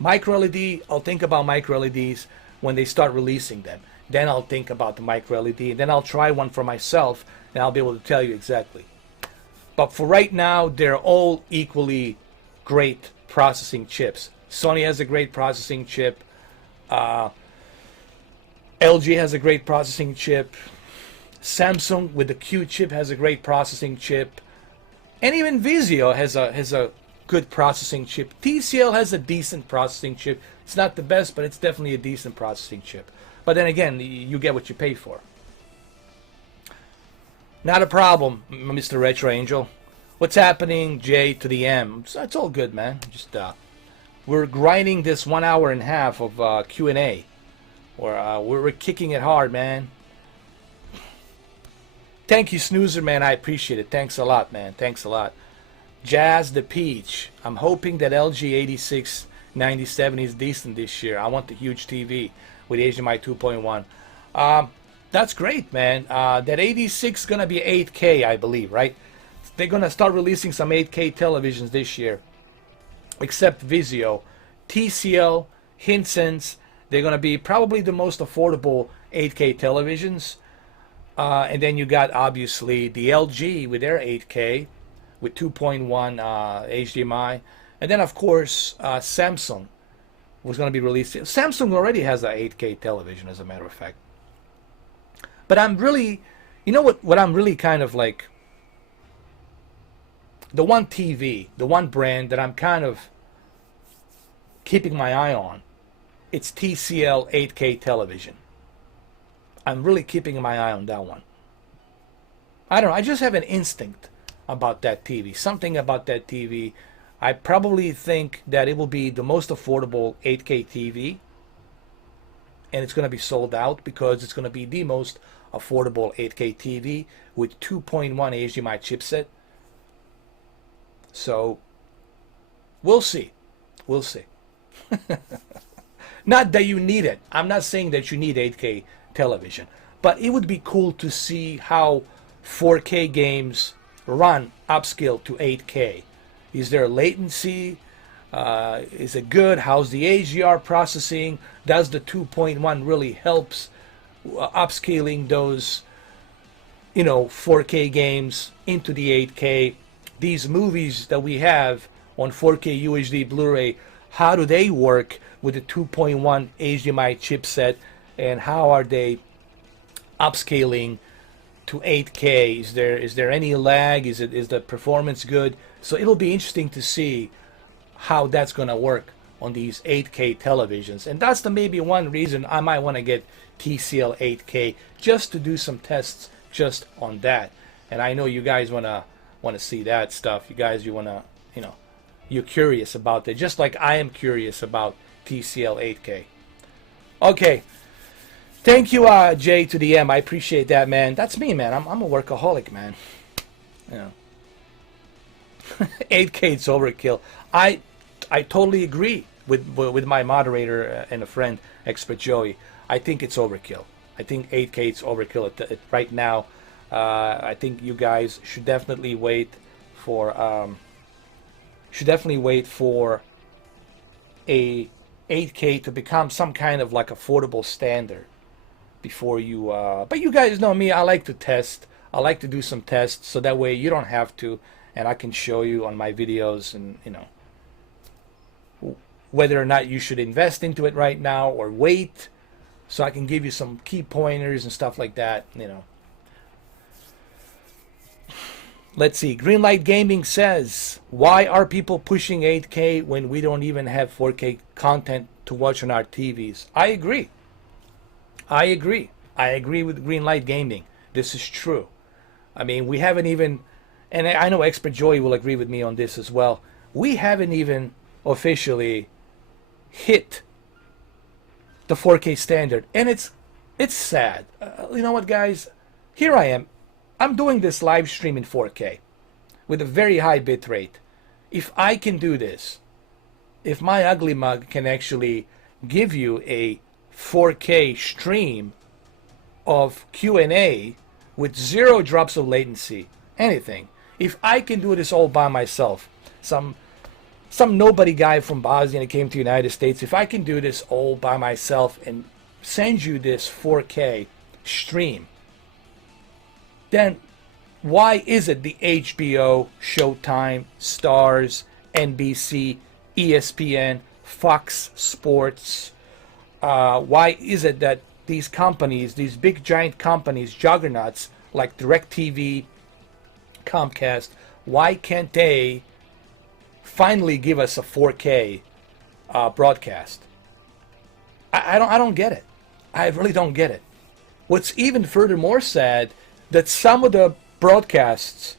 Micro LED, I'll think about micro LEDs when they start releasing them. Then I'll think about the micro LED. And then I'll try one for myself and I'll be able to tell you exactly. But for right now, they're all equally great processing chips. Sony has a great processing chip. LG has a great processing chip. Samsung with the Q chip has a great processing chip. And even Vizio has a good processing chip. TCL has a decent processing chip. It's not the best, but it's definitely a decent processing chip. But then again, you get what you pay for. Not a problem, Mr. Retro Angel. What's happening, J to the M? So it's all good, man. Just we're grinding this 1 hour and a half of Q&A. We're kicking it hard, man. Thank you, Snoozer, man. I appreciate it. Thanks a lot, man. Thanks a lot. Jazz the Peach. I'm hoping that LG 8697 is decent this year. I want the huge TV with HDMI 2.1. That's great, man. That 86 is going to be 8K, I believe, right? They're going to start releasing some 8K televisions this year. Except Vizio. TCL, Hisense, they're going to be probably the most affordable 8K televisions. And then you got, obviously, the LG with their 8K with 2.1 HDMI. And then, of course, Samsung was going to be released. Samsung already has an 8K television, as a matter of fact. But I'm really, you know what I'm really kind of like, the one TV, the one brand that I'm kind of keeping my eye on, it's TCL 8K television. I'm really keeping my eye on that one. I don't know, I just have an instinct about that TV. Something about that TV. I probably think that it will be the most affordable 8K TV. And it's going to be sold out because it's going to be the most affordable 8K TV with 2.1 HDMI chipset. So, we'll see. We'll see. Not that you need it. I'm not saying that you need 8K television, but it would be cool to see how 4K games run upscale to 8K. Is there latency? Is it good? How's the HDR processing? Does the 2.1 really helps upscaling those, 4K games into the 8K? These movies that we have on 4K UHD Blu-ray, how do they work with the 2.1 HDMI chipset, and how are they upscaling to 8K? Is there any lag? Is the performance good? So it'll be interesting to see how that's going to work on these 8K televisions. And that's the maybe one reason I might want to get TCL 8K, just to do some tests just on that. And I know you guys want to see that stuff. You want to, you're curious about that, just like I am curious about TCL 8K. Okay. Thank you, Jay to the M. I appreciate that, man. That's me, man. I'm a workaholic, man. 8K, it's overkill. I totally agree with my moderator and a friend, Expert Joey. I think it's overkill. I think 8K is overkill right now. I think you guys should definitely wait for a 8K to become some kind of like affordable standard before you. But you guys know me. I like to test. I like to do some tests, so that way you don't have to, and I can show you on my videos, and whether or not you should invest into it right now or wait, so I can give you some key pointers and stuff like that. Let's see. Greenlight Gaming says, why are people pushing 8K when we don't even have 4K content to watch on our TVs? I agree. I agree with Greenlight Gaming. This is true. I mean, we haven't even, and I know Expert Joey will agree with me on this as well, we haven't even officially hit the 4K standard. And it's sad. You know what, guys? Here I am. I'm doing this live stream in 4K with a very high bit rate. If I can do this, if my ugly mug can actually give you a 4K stream of Q&A with 0 drops of latency, anything, if I can do this all by myself, some nobody guy from Bosnia that came to the United States, if I can do this all by myself and send you this 4K stream, then why is it the HBO, Showtime, Stars, NBC, ESPN, Fox Sports, why is it that these companies, these big giant companies, juggernauts like DirecTV, Comcast, why can't they finally give us a 4K broadcast? I don't get it. I really don't get it. What's even furthermore sad, that some of the broadcasts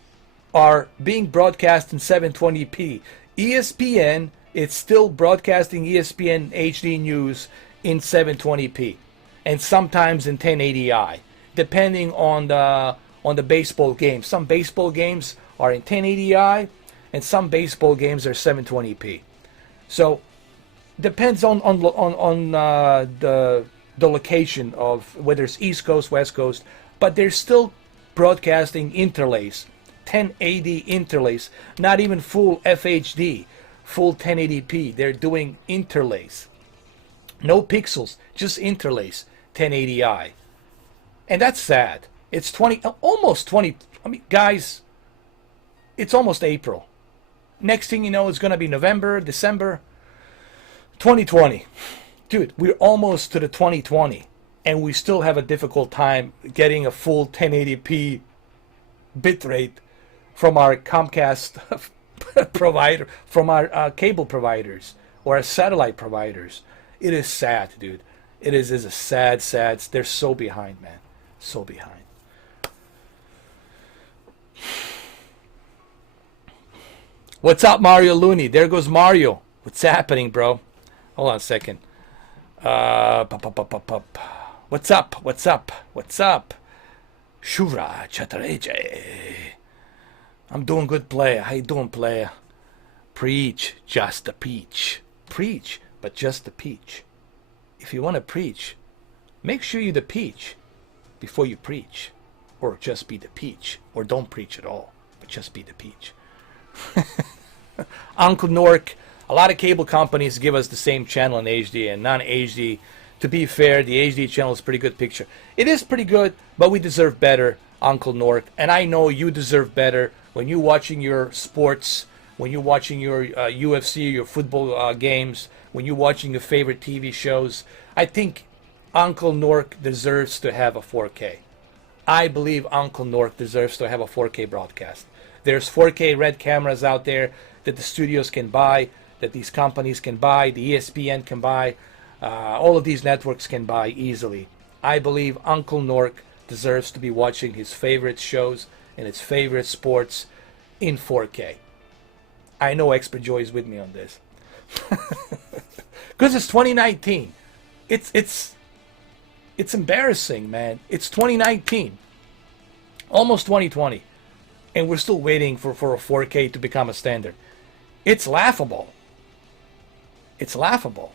are being broadcast in 720p. ESPN, it's still broadcasting ESPN HD News in 720p, and sometimes in 1080i, depending on the baseball game. Some baseball games are in 1080i, and some baseball games are 720p. So depends on the location of whether it's East Coast, West Coast, but they're still broadcasting interlace, 1080 interlace, not even full FHD, full 1080p. They're doing interlace. No pixels, just interlace, 1080i. And that's sad. It's almost 20, I mean, guys, it's almost April. Next thing you know, it's going to be November, December, 2020. Dude, we're almost to the 2020. And we still have a difficult time getting a full 1080p bitrate from our Comcast provider, from our cable providers or our satellite providers. It is sad, dude. It is a sad. They're so behind, man. So behind. What's up, Mario Looney? There goes Mario. What's happening, bro? Hold on a second. What's up? Shura Chatareje. I'm doing good, player. How you doing, player? Preach, just the peach. Preach, but just the peach. if you want to preach, make sure you're the peach before you preach. Or just be the peach. Or don't preach at all, but just be the peach. Uncle Nork, a lot of cable companies give us the same channel in HD and non-HD. To be fair, the HD channel is a pretty good picture. It is pretty good, but we deserve better, Uncle Nork. And I know you deserve better when you're watching your sports, when you're watching your UFC, your football games, when you're watching your favorite TV shows. I think Uncle Nork deserves to have a 4K. I believe Uncle Nork deserves to have a 4K broadcast. There's 4K red cameras out there that the studios can buy, that these companies can buy, the ESPN can buy, all of these networks can buy easily. I believe Uncle Nork deserves to be watching his favorite shows and his favorite sports in 4K. I know Expert Joy is with me on this. Because it's 2019. It's embarrassing, man. It's 2019. Almost 2020. And we're still waiting for a 4K to become a standard. It's laughable. It's laughable.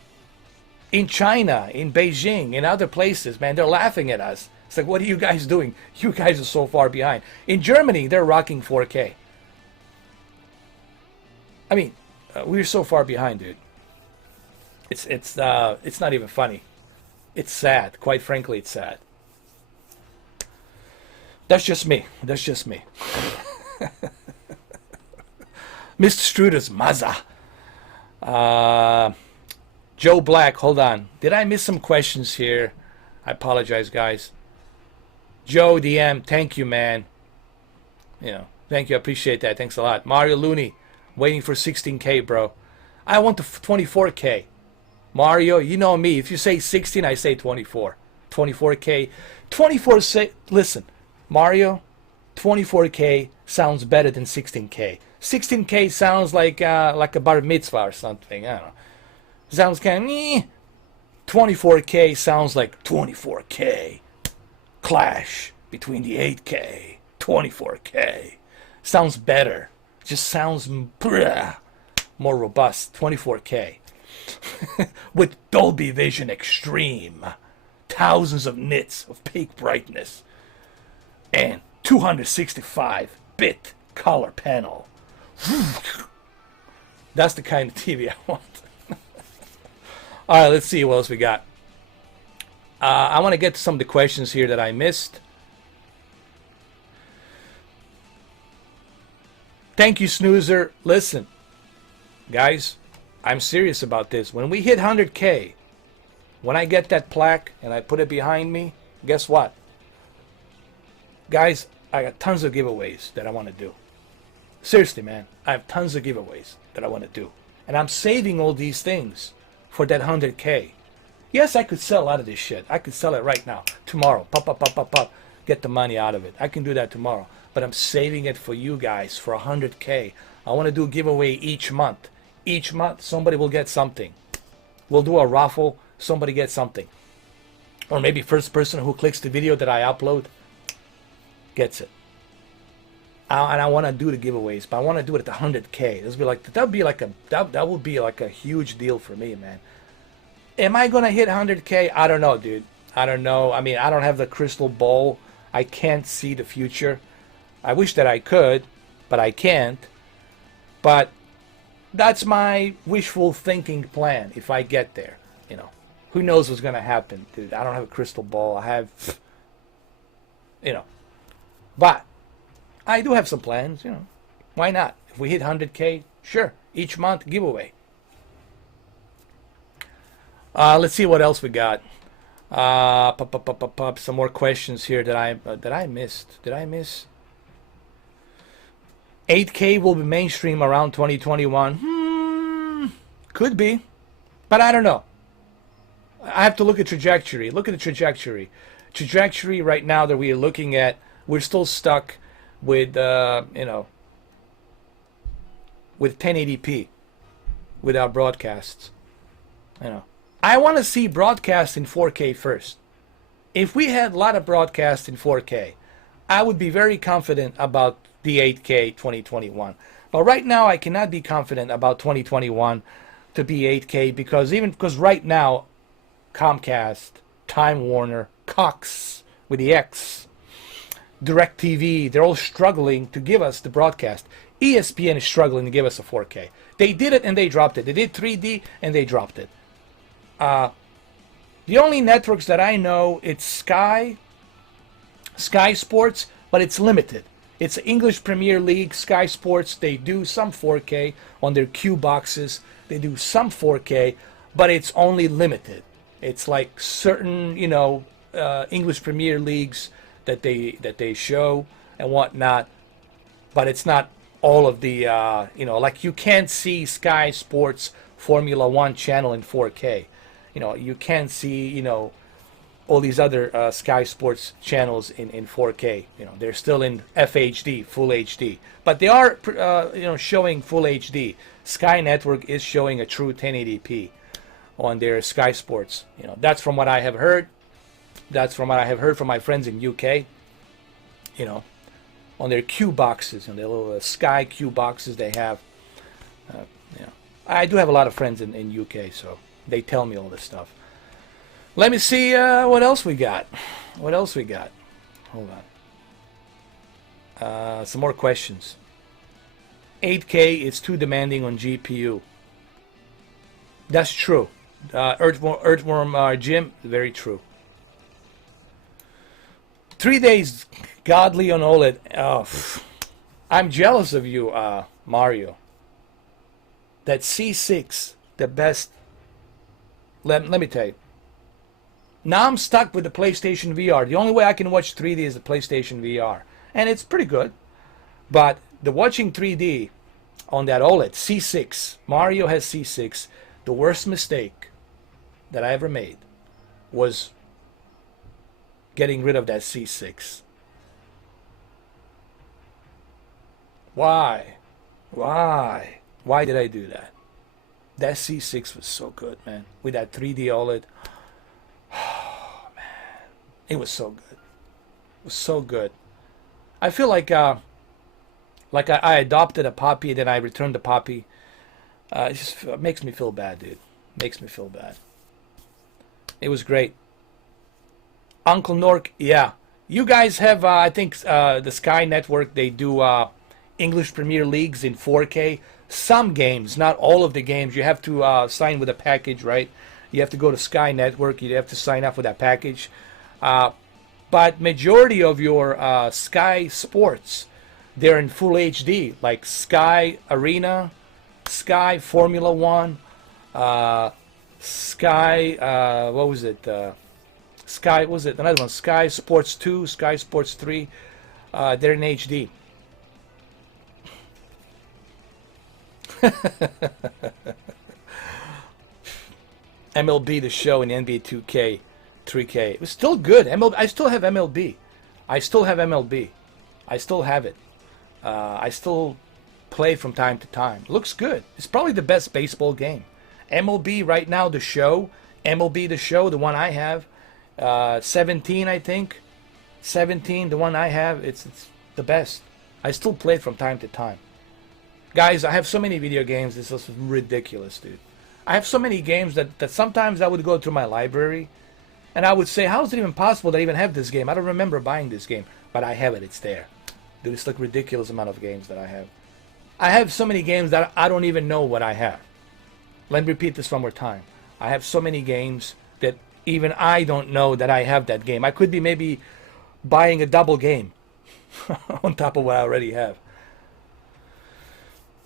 In China, in Beijing, in other places, man, they're laughing at us. It's like, what are you guys doing? You guys are so far behind. In Germany, they're rocking 4K. I mean, we're so far behind, dude. It's not even funny. It's sad. Quite frankly, it's sad. That's just me. That's just me. Mr. Struder's Mazza. Joe Black, hold on. Did I miss some questions here? I apologize, guys. Joe DM, thank you, man. You know, thank you. I appreciate that. Thanks a lot. Mario Looney, waiting for 16K, bro. I want the 24K. Mario, you know me. If you say 16, I say 24. 24K. 24, listen, Mario, 24K sounds better than 16K. 16K sounds like a bar mitzvah or something. I don't know. Sounds kind of meh. 24K sounds like 24K. Clash between the 8K. 24K. Sounds better. Just sounds more robust. 24K. With Dolby Vision Extreme. Thousands of nits of peak brightness. And 265-bit color panel. That's the kind of TV I want. All right, let's see what else we got. I want to get to some of the questions here that I missed. Thank you, Snoozer. Listen, guys, I'm serious about this. When we hit 100K, when I get that plaque and I put it behind me, guess what? Guys, I got tons of giveaways that I want to do. Seriously, man, I have tons of giveaways that I want to do. And I'm saving all these things for that 100K. Yes, I could sell a lot of this shit. I could sell it right now, tomorrow. Pop, pop, pop, pop, pop. Get the money out of it. I can do that tomorrow. But I'm saving it for you guys for 100K. I want to do a giveaway each month. Each month, somebody will get something. We'll do a raffle. Somebody gets something. Or maybe first person who clicks the video that I upload gets it. And I want to do the giveaways, but I want to do it at the 100K. That would be like a huge deal for me, man. Am I gonna hit 100K? I don't know, dude. I don't know. I mean, I don't have the crystal ball. I can't see the future. I wish that I could, but I can't. But that's my wishful thinking plan. If I get there, you know, who knows what's gonna happen, dude? I don't have a crystal ball. I have, you know, but I do have some plans, you know. Why not? If we hit 100K, sure. Each month, giveaway. Let's see what else we got. Some more questions here that I missed. Did I miss? 8K will be mainstream around 2021. Could be. But I don't know. I have to look at trajectory. Look at the trajectory. Trajectory right now that we are looking at, we're still stuck with you know, with 1080p with our broadcasts. You know, I want to see broadcasts in 4K first. If we had a lot of broadcasts in 4K, I would be very confident about the 8K 2021. But right now, I cannot be confident about 2021 to be 8K because right now, Comcast, Time Warner, Cox with the X, DirecTV, they're all struggling to give us the broadcast. ESPN is struggling to give us a 4K. They did it and they dropped it. They did 3D and they dropped it. The only networks that I know, it's Sky Sports, but it's limited. It's English Premier League, Sky Sports. They do some 4K on their Q boxes. They do some 4K, but it's only limited. It's like certain, English Premier Leagues that they show and whatnot, but it's not all of the, like you can't see Sky Sports Formula One channel in 4K. You can't see, all these other Sky Sports channels in 4K. They're still in FHD, Full HD. But they are, showing Full HD. Sky Network is showing a true 1080p on their Sky Sports. That's from what I have heard. That's from what I have heard from my friends in UK. On their Q boxes, on their little Sky Q boxes they have. I do have a lot of friends in UK, so they tell me all this stuff. Let me see what else we got. What else we got? Hold on. Some more questions. 8K is too demanding on GPU. That's true. Earthworm Jim, very true. 3 days godly on OLED. Oh, I'm jealous of you, Mario. That C6, the best. Let me tell you. Now I'm stuck with the PlayStation VR. The only way I can watch 3D is the PlayStation VR. And it's pretty good. But the watching 3D on that OLED, C6, Mario has C6. The worst mistake that I ever made was getting rid of that C6. Why? Why did I do that? That C6 was so good, man. With that 3D OLED. Oh, man. It was so good. It was so good. I feel like I adopted a puppy, then I returned the puppy. It just makes me feel bad, dude. Makes me feel bad. It was great. Uncle Nork, yeah. You guys have, I think, the Sky Network, they do English Premier Leagues in 4K. Some games, not all of the games. You have to sign with a package, right? You have to go to Sky Network. You have to sign up for that package. But majority of your Sky Sports, they're in full HD, like Sky Arena, Sky Formula One, Sky, what was it? Sky, what was it? Another one, Sky Sports 2, Sky Sports 3. They're in HD. MLB The Show in NBA 2K 3K. It was still good. I still have MLB. I still have MLB. I still have it. I still play from time to time. Looks good. It's probably the best baseball game. MLB right now, The Show. MLB The Show, the one I have. 17, I think. 17, the one I have. It's the best. I still play it from time to time. Guys, I have so many video games. This is ridiculous, dude. I have so many games that sometimes I would go through my library and I would say, how is it even possible that I even have this game? I don't remember buying this game, but I have it. It's there. Dude, it's like ridiculous amount of games that I have. I have so many games that I don't even know what I have. Let me repeat this one more time. I have so many games that even I don't know that I have that game. I could be maybe buying a double game on top of what I already have.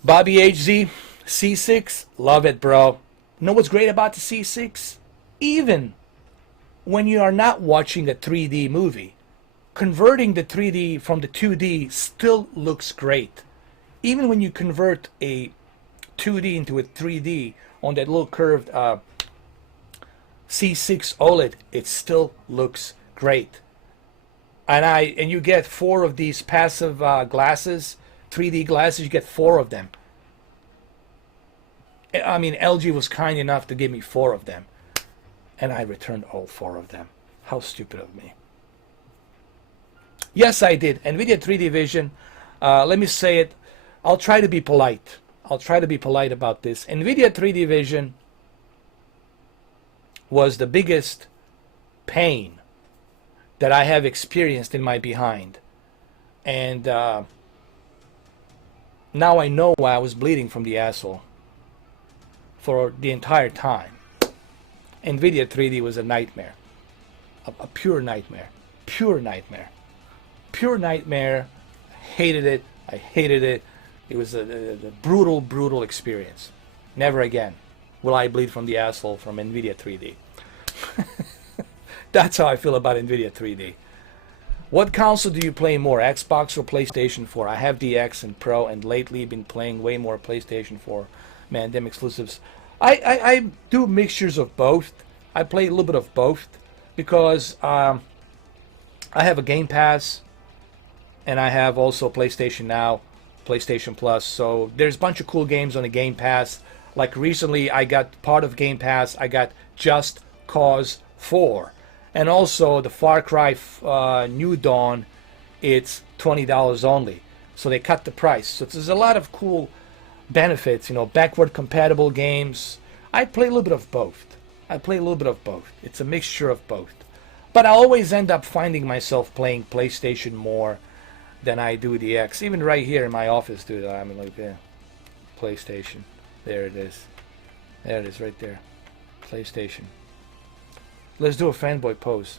Bobby HZ, C6, love it, bro. You know what's great about the C6? Even when you are not watching a 3D movie, converting the 3D from the 2D still looks great. Even when you convert a 2D into a 3D on that little curved C6 OLED, it still looks great. And you get 4 of these passive glasses, 3D glasses. You get 4 of them. I mean, LG was kind enough to give me 4 of them, and I returned all 4 of them. How stupid of me. Yes, I did. NVIDIA 3D Vision. Let me say it. I'll try to be polite. I'll try to be polite about this. NVIDIA 3D Vision was the biggest pain that I have experienced in my behind. And now I know why I was bleeding from the asshole for the entire time. NVIDIA 3D was a nightmare. A pure nightmare. Pure nightmare. Pure nightmare. Hated it. I hated it. It was a brutal, brutal experience. Never again will I bleed from the asshole from NVIDIA 3D. That's how I feel about NVIDIA 3D. What console do you play more, Xbox or PlayStation 4? I have the X and Pro, and lately been playing way more PlayStation 4. Man, them exclusives. I do mixtures of both. I play a little bit of both because I have a Game Pass, and I have also PlayStation Now, PlayStation Plus. So there's a bunch of cool games on the Game Pass. Like recently, I got part of Game Pass. I got Just Cause 4. And also the Far Cry New Dawn, it's $20 only. So they cut the price. So there's a lot of cool benefits, you know, backward compatible games. I play a little bit of both. It's a mixture of both. But I always end up finding myself playing PlayStation more than I do the X. Even right here in my office, dude, I'm like, yeah, PlayStation. There it is. There it is right there. PlayStation. Let's do a fanboy pose.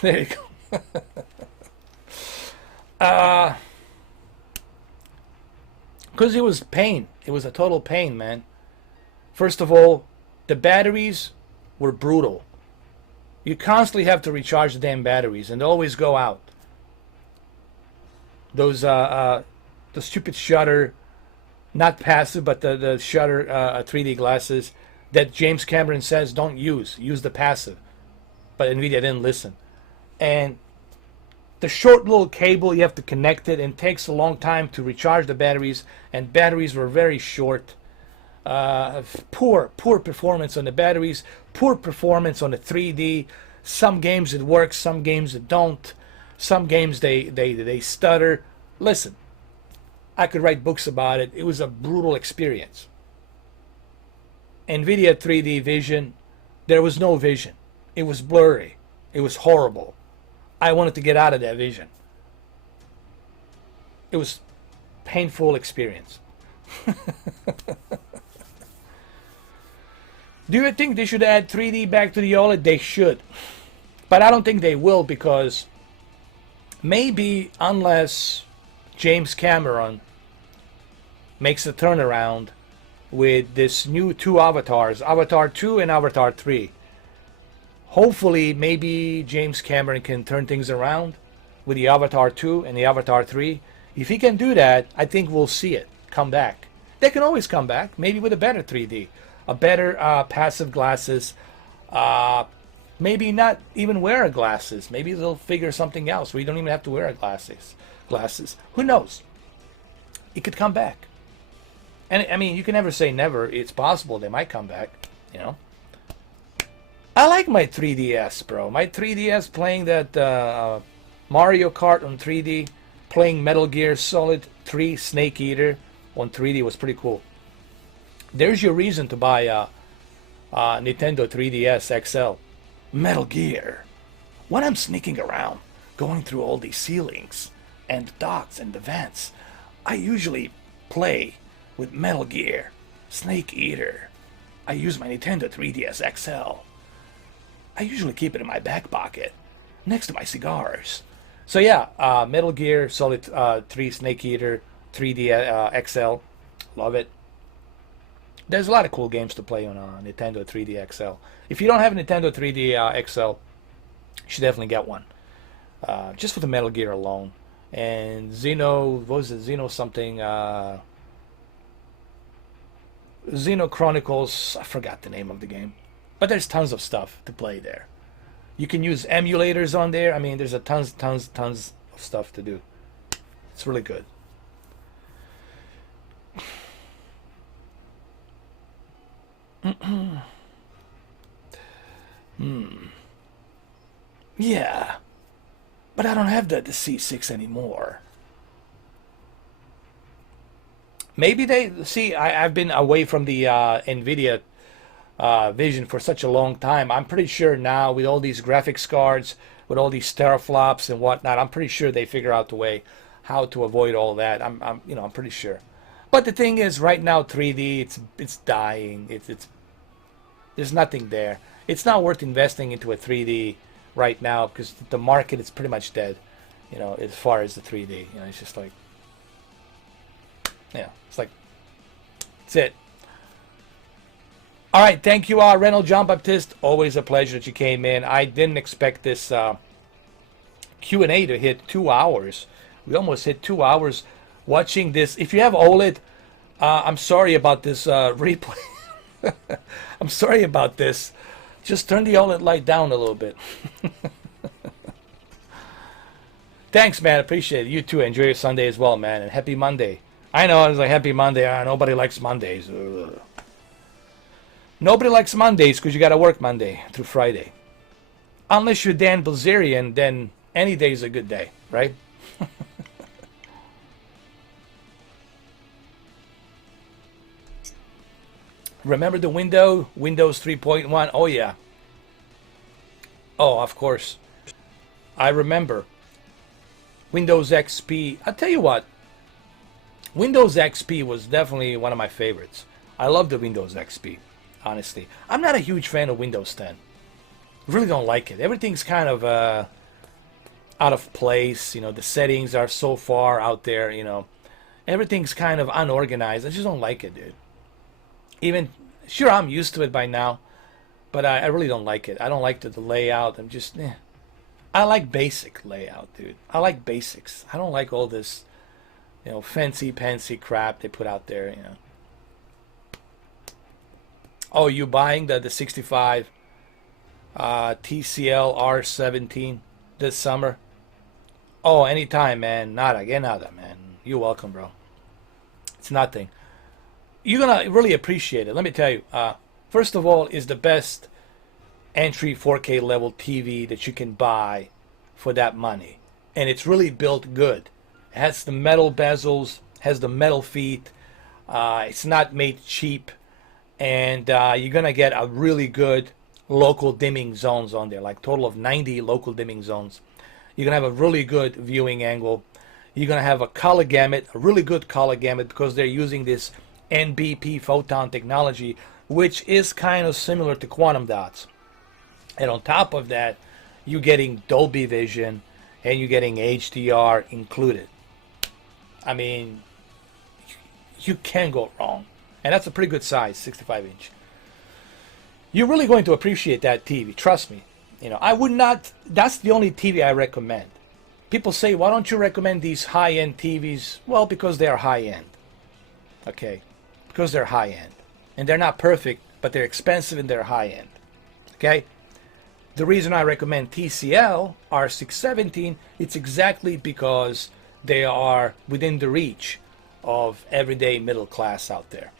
There you go. Because it was pain. It was a total pain, man. First of all, the batteries were brutal. You constantly have to recharge the damn batteries, and they always go out. Those the stupid shutter, not passive, but the shutter 3D glasses that James Cameron says don't use the passive, but NVIDIA didn't listen. And the short little cable, you have to connect it, and it takes a long time to recharge the batteries, and batteries were very short. Poor performance on the batteries, poor performance on the 3D. Some games it works, some games it don't. Some games they stutter. Listen, I could write books about it. It was a brutal experience. NVIDIA 3D vision, there was no vision. It was blurry. It was horrible. I wanted to get out of that vision. It was a painful experience. Do you think they should add 3D back to the OLED? They should. But I don't think they will, because maybe unless James Cameron makes a turnaround with this new two avatars, Avatar 2 and Avatar 3. Hopefully, maybe James Cameron can turn things around with the Avatar 2 and the Avatar 3. If he can do that, I think we'll see it come back. They can always come back, maybe with a better 3D, a better passive glasses. Maybe not even wear glasses. Maybe they'll figure something else where you don't even have to wear glasses. Who knows? It could come back. And I mean, you can never say never. It's possible they might come back, you know. I like my 3DS, bro. My 3DS playing that Mario Kart on 3D, playing Metal Gear Solid 3 Snake Eater on 3D was pretty cool. There's your reason to buy a Nintendo 3DS XL. Metal Gear. When I'm sneaking around, going through all these ceilings and the dots and the vents, I usually play with Metal Gear, Snake Eater. I use my Nintendo 3DS XL. I usually keep it in my back pocket, next to my cigars. So yeah, Metal Gear Solid 3 Snake Eater 3D XL. Love it. There's a lot of cool games to play on Nintendo 3D XL. If you don't have a Nintendo 3D XL, you should definitely get one. Just for the Metal Gear alone. And Xeno, what was it? Xeno something... Xeno Chronicles, I forgot the name of the game. But there's tons of stuff to play there. You can use emulators on there. I mean, there's a tons of stuff to do. It's really good. Yeah. But I don't have the C6 anymore. Maybe they... See, I've been away from the NVIDIA vision for such a long time. I'm pretty sure now with all these graphics cards, with all these teraflops and whatnot, I'm pretty sure they figure out the way how to avoid all that. I'm pretty sure. But the thing is, right now 3D, it's dying. It's there's nothing there. It's not worth investing into a 3D right now because the market is pretty much dead. As far as the 3D, it's just like, it's like, that's it. All right, thank you, Reynold John Baptiste. Always a pleasure that you came in. I didn't expect this Q&A to hit 2 hours. We almost hit 2 hours watching this. If you have OLED, I'm sorry about this replay. I'm sorry about this. Just turn the OLED light down a little bit. Thanks, man. Appreciate it. You too. Enjoy your Sunday as well, man. And happy Monday. I know, it's like happy Monday. Nobody likes Mondays. Ugh. Nobody likes Mondays because you got to work Monday through Friday. Unless you're Dan Bilzerian, then any day is a good day, right? Remember the Windows 3.1? Oh, yeah. Oh, of course. I remember. Windows XP. I'll tell you what. Windows XP was definitely one of my favorites. I love the Windows XP, honestly. I'm not a huge fan of Windows 10. Really don't like it. Everything's kind of out of place. The settings are so far out there. Everything's kind of unorganized. I just don't like it, dude. Even, sure, I'm used to it by now, but I really don't like it. I don't like the layout. I'm just, I like basic layout, dude. I like basics. I don't like all this, fancy crap they put out there, Oh, you buying the 65 TCL R17 this summer? Oh, anytime, man. Nada, man. You're welcome, bro. It's nothing. You're gonna really appreciate it. Let me tell you. First of all, is the best entry 4K level TV that you can buy for that money, and it's really built good. It has the metal bezels, has the metal feet. It's not made cheap, and you're gonna get a really good local dimming zones on there, like total of 90 local dimming zones. You're gonna have a really good viewing angle. You're gonna have a color gamut, a really good color gamut, because they're using this NBP photon technology, which is kind of similar to quantum dots. And on top of that, you're getting Dolby Vision and you're getting HDR included. I mean, you can't go wrong. And that's a pretty good size, 65-inch. You're really going to appreciate that TV, trust me. I would not, that's the only TV I recommend. People say, why don't you recommend these high-end TVs? Well, because they are high-end. Okay? Because they're high-end. And they're not perfect, but they're expensive and they're high-end. Okay? The reason I recommend TCL R617, it's exactly because they are within the reach of everyday middle class out there.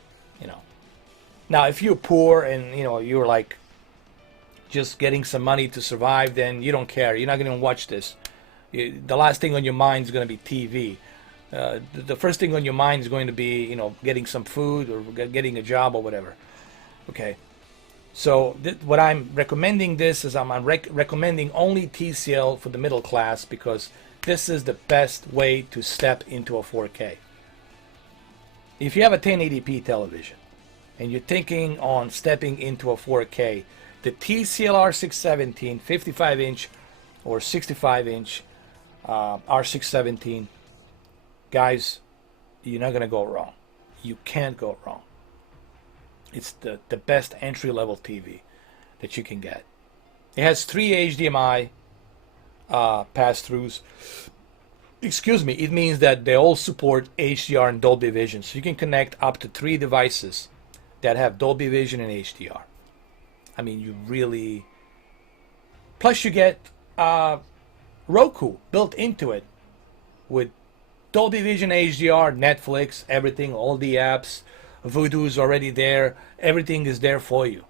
Now, if you're poor and you're like just getting some money to survive, then you don't care. You're not going to watch this. The last thing on your mind is going to be TV. The first thing on your mind is going to be, getting some food or getting a job or whatever. Okay. So what I'm recommending this is I'm recommending only TCL for the middle class, because this is the best way to step into a 4K. If you have a 1080p television and you're thinking on stepping into a 4K, the TCL R617 55-inch or 65-inch R617, guys, you're not going to go wrong. You can't go wrong. It's the best entry-level TV that you can get. It has 3 HDMI pass-throughs. Excuse me, it means that they all support HDR and Dolby Vision. So you can connect up to 3 devices that have Dolby Vision and HDR. I mean, you really... Plus you get Roku built into it with Dolby Vision, HDR, Netflix, everything, all the apps. Voodoo is already there. Everything is there for you.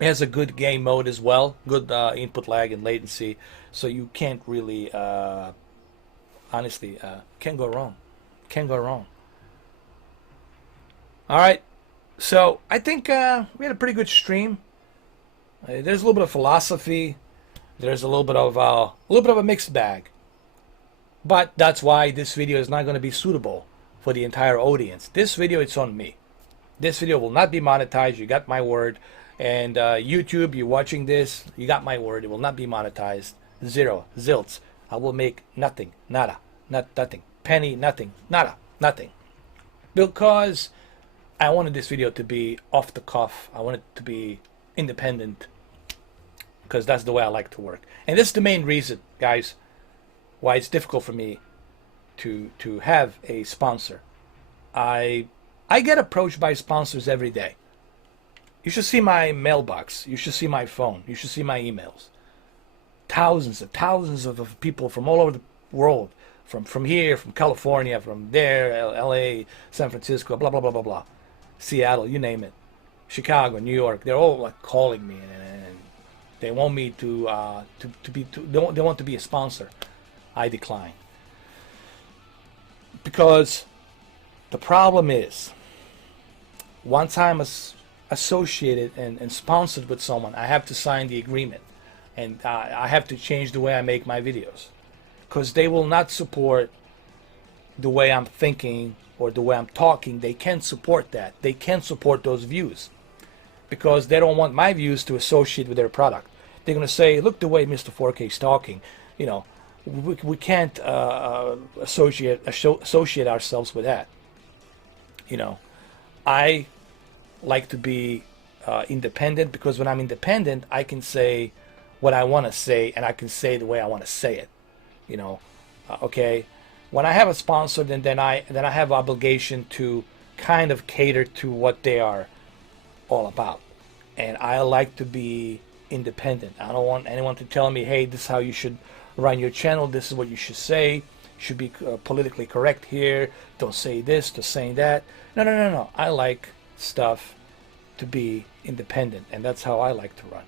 It has a good game mode as well. Good input lag and latency. So you can't really, honestly, can't go wrong. Can't go wrong. All right. So I think we had a pretty good stream. There's a little bit of philosophy. There's a little bit of a mixed bag. But that's why this video is not going to be suitable for the entire audience. This video, it's on me. This video will not be monetized. You got my word. And YouTube, you're watching this. You got my word. It will not be monetized. Zero. Zilts. I will make nothing. Nada. Nothing. Penny. Nothing. Nada. Nothing. Because I wanted this video to be off the cuff. I want it to be independent. Because that's the way I like to work. And this is the main reason, guys, why it's difficult for me to have a sponsor. I get approached by sponsors every day. You should see my mailbox. You should see my phone. You should see my emails. Thousands of people from all over the world, from here, from California, from there, LA, San Francisco, blah blah blah blah blah, Seattle, you name it, Chicago, New York. They're all like calling me, and they want me they want to be a sponsor. I decline. Because the problem is, once I'm associated and sponsored with someone, I have to sign the agreement. And I have to change the way I make my videos. Because they will not support the way I'm thinking or the way I'm talking. They can't support that. They can't support those views. Because they don't want my views to associate with their product. They're going to say, look the way Mr. 4K is talking. You know, we can't associate ourselves with that. You know, I like to be independent, because when I'm independent, I can say what I want to say, and I can say the way I want to say it. You know, okay. When I have a sponsor, then I have obligation to kind of cater to what they are all about, and I like to be independent. I don't want anyone to tell me, hey, this is how you should run your channel. This is what you should say. You should be politically correct here. Don't say this. Don't say that. No. I like stuff to be independent, and that's how I like to run.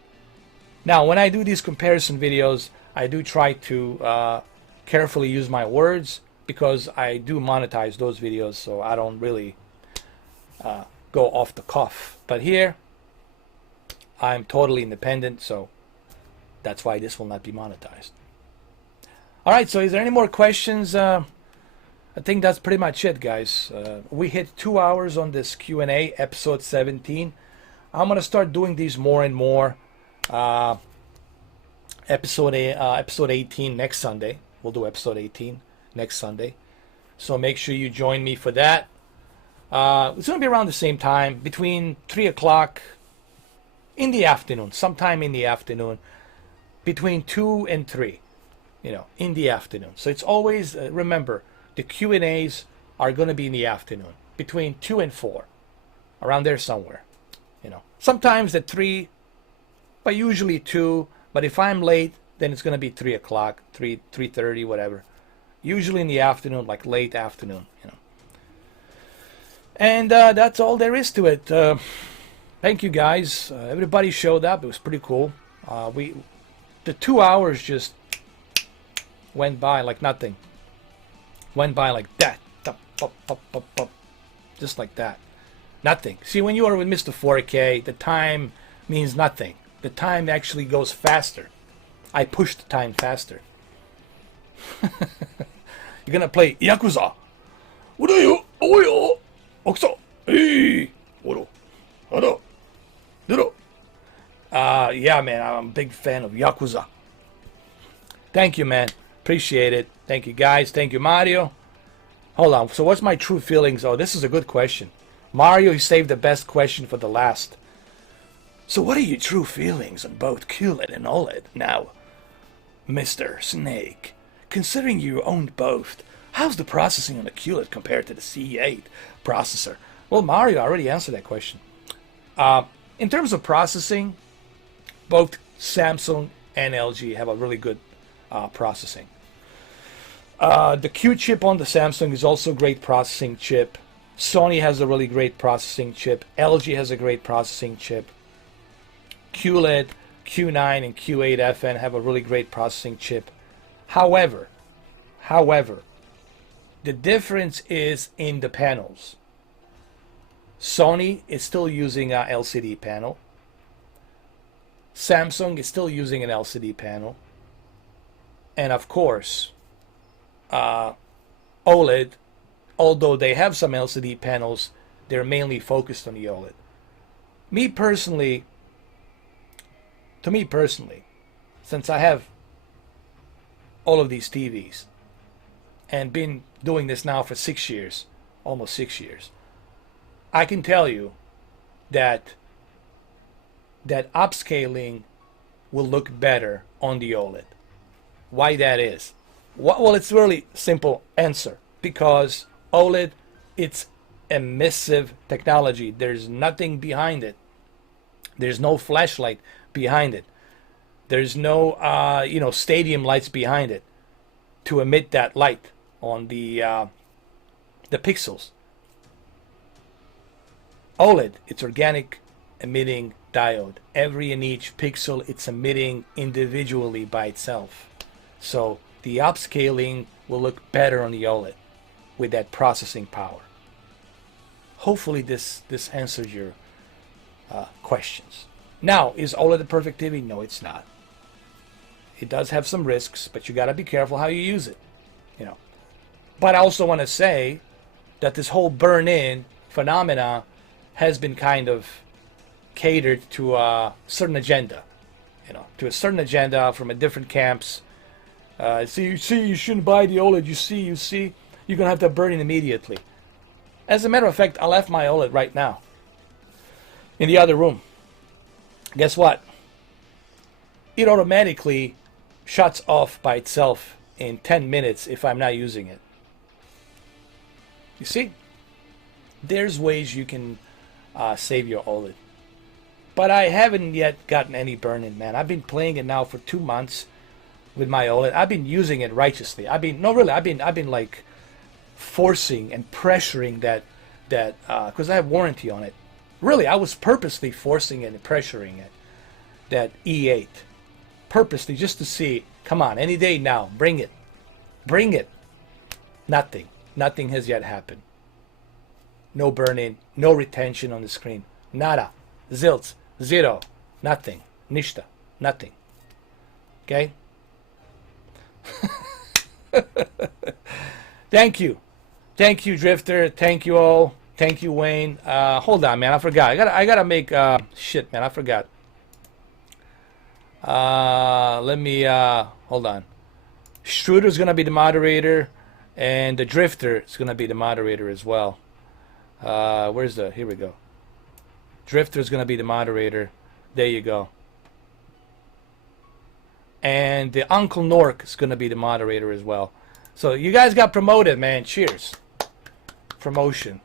Now, when I do these comparison videos, I do try to carefully use my words, because I do monetize those videos, so I don't really go off the cuff. But here, I'm totally independent, so that's why this will not be monetized. All right, so is there any more questions? I think that's pretty much it, guys. We hit 2 hours on this Q&A, episode 17. I'm going to start doing these more and more. Episode 18 next Sunday. We'll do episode 18 next Sunday. So make sure you join me for that. It's going to be around the same time, between 3 o'clock in the afternoon, sometime in the afternoon, between 2 and 3, you know, in the afternoon. So it's always, remember, the Q&As are going to be in the afternoon, between 2 and 4, around there somewhere, you know. Sometimes at 3, but usually 2. But if I'm late, then it's going to be 3 o'clock, 3:30, whatever. Usually in the afternoon, like late afternoon, you know. And that's all there is to it. Thank you, guys. Everybody showed up. It was pretty cool. The 2 hours just went by like nothing. Went by like that. Up. Just like that. Nothing. See, when you are with Mr. 4K, the time means nothing. The time actually goes faster. I push the time faster. You're gonna play Yakuza. Udayo, oyo, okusa, hey, oro, hado, duro. Yeah, man, I'm a big fan of Yakuza. Thank you, man. Appreciate it. Thank you, guys. Thank you, Mario. Hold on. So what's my true feelings? Oh, this is a good question. Mario, he saved the best question for the last. So what are your true feelings on both QLED and OLED? Now, Mr. Snake, considering you owned both, how's the processing on the QLED compared to the C8 processor? Well, Mario already answered that question. In terms of processing, both Samsung and LG have a really good processing. The Q chip on the Samsung is also a great processing chip. Sony has a really great processing chip. LG has a great processing chip. QLED, Q9, and Q8 FN have a really great processing chip. However, the difference is in the panels. Sony is still using a LCD panel. Samsung is still using an LCD panel. And of course, OLED, although they have some LCD panels, they're mainly focused on the OLED. To me personally, since I have all of these TVs and been doing this now for 6 years, almost 6 years, I can tell you that upscaling will look better on the OLED. Why that is? Well, it's really simple answer. Because OLED, it's emissive technology. There's nothing behind it. There's no flashlight behind it. There's no stadium lights behind it to emit that light on the pixels. OLED, it's organic emitting diode. Every and each pixel it's emitting individually by itself. So the upscaling will look better on the OLED with that processing power. Hopefully this answers your questions. Now, is OLED the perfect TV? No, it's not. It does have some risks, but you got to be careful how you use it. But I also want to say that this whole burn-in phenomena has been kind of catered to a certain agenda. To a certain agenda from a different camps. You shouldn't buy the OLED. You see, you're going to have to burn it immediately. As a matter of fact, I left my OLED right now in the other room. Guess what? It automatically shuts off by itself in 10 minutes if I'm not using it. You see? There's ways you can save your OLED. But I haven't yet gotten any burn-in, man. I've been playing it now for 2 months with my OLED. I've been using it righteously. I've been like forcing and pressuring that because I have warranty on it. Really, I was purposely forcing it and pressuring it. That E8, purposely just to see. Come on, any day now, bring it. Nothing has yet happened. No burn-in, no retention on the screen. Nada, zilts, zero, nothing, nishta, nothing. Okay. Thank you, Drifter. Thank you all. Thank you, Wayne. Hold on, man. I forgot. I gotta make shit, man. I forgot. Let me hold on. Schroeder's gonna be the moderator, and the Drifter is gonna be the moderator as well. Here we go. Drifter's gonna be the moderator. There you go. And the Uncle Nork is gonna be the moderator as well. So you guys got promoted, man. Cheers. Promotion.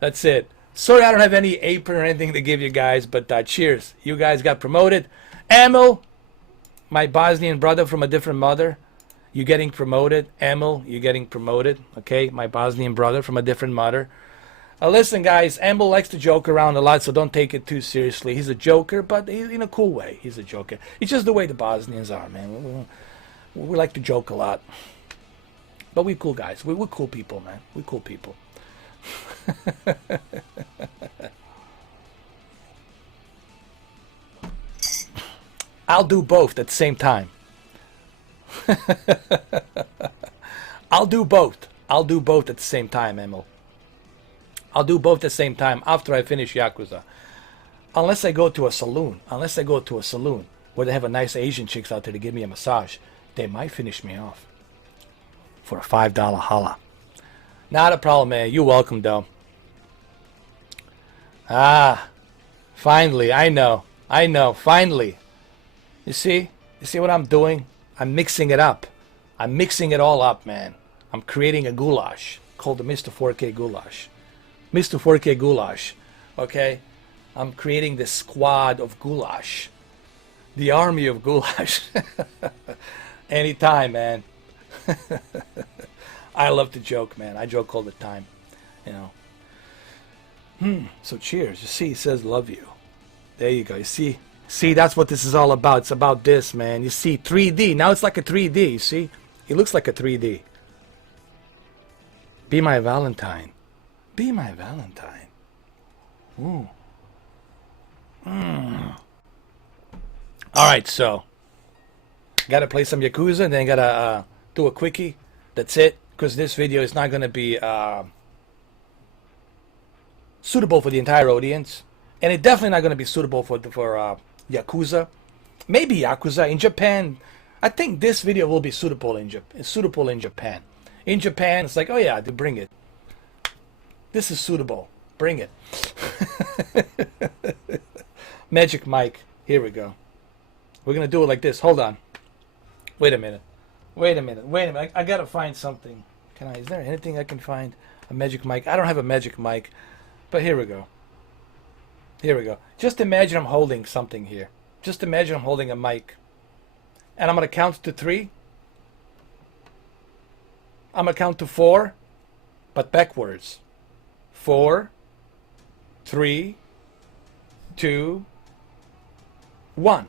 That's it. Sorry I don't have any apron or anything to give you guys, but cheers. You guys got promoted. Emil, my Bosnian brother from a different mother, you getting promoted. Emil, you getting promoted. Okay, my Bosnian brother from a different mother. Listen, guys, Emil likes to joke around a lot, so don't take it too seriously. He's a joker, but in a cool way. He's a joker. It's just the way the Bosnians are, man. We like to joke a lot. But we're cool guys. We're cool people, man. We're cool people. I'll do both at the same time. I'll do both. I'll do both at the same time, Emil. I'll do both at the same time after I finish Yakuza. Unless I go to a saloon. Unless I go to a saloon where they have a nice Asian chicks out there to give me a massage. They might finish me off for a $5 holla. Not a problem, man. You're welcome, though. Finally. I know. Finally. You see what I'm doing? I'm mixing it up. I'm mixing it all up, man. I'm creating a goulash called the Mr. 4K goulash. Mr. 4K goulash. Okay? I'm creating the squad of goulash. The army of goulash. Anytime, man. I love to joke, man. I joke all the time. So cheers. You see, it says love you. There you go. You see? See, that's what this is all about. It's about this, man. You see, 3D. Now it's like a 3D, you see? It looks like a 3D. Be my Valentine. Be my Valentine. Ooh. All right, so gotta play some Yakuza, and then gotta do a quickie. That's it, because this video is not gonna be suitable for the entire audience, and it's definitely not gonna be suitable for Yakuza. Maybe Yakuza in Japan. I think this video will be suitable in Japan. In Japan, it's like, oh yeah, dude, bring it. This is suitable. Bring it. Magic mic. Here we go. We're gonna do it like this. Hold on. Wait a minute. I gotta find something. Is there anything I can find? A magic mic. I don't have a magic mic, but here we go. Just imagine I'm holding something here. Just imagine I'm holding a mic. And I'm gonna count to 3. I'm gonna count to 4, but backwards. 4, 3, 2, 1.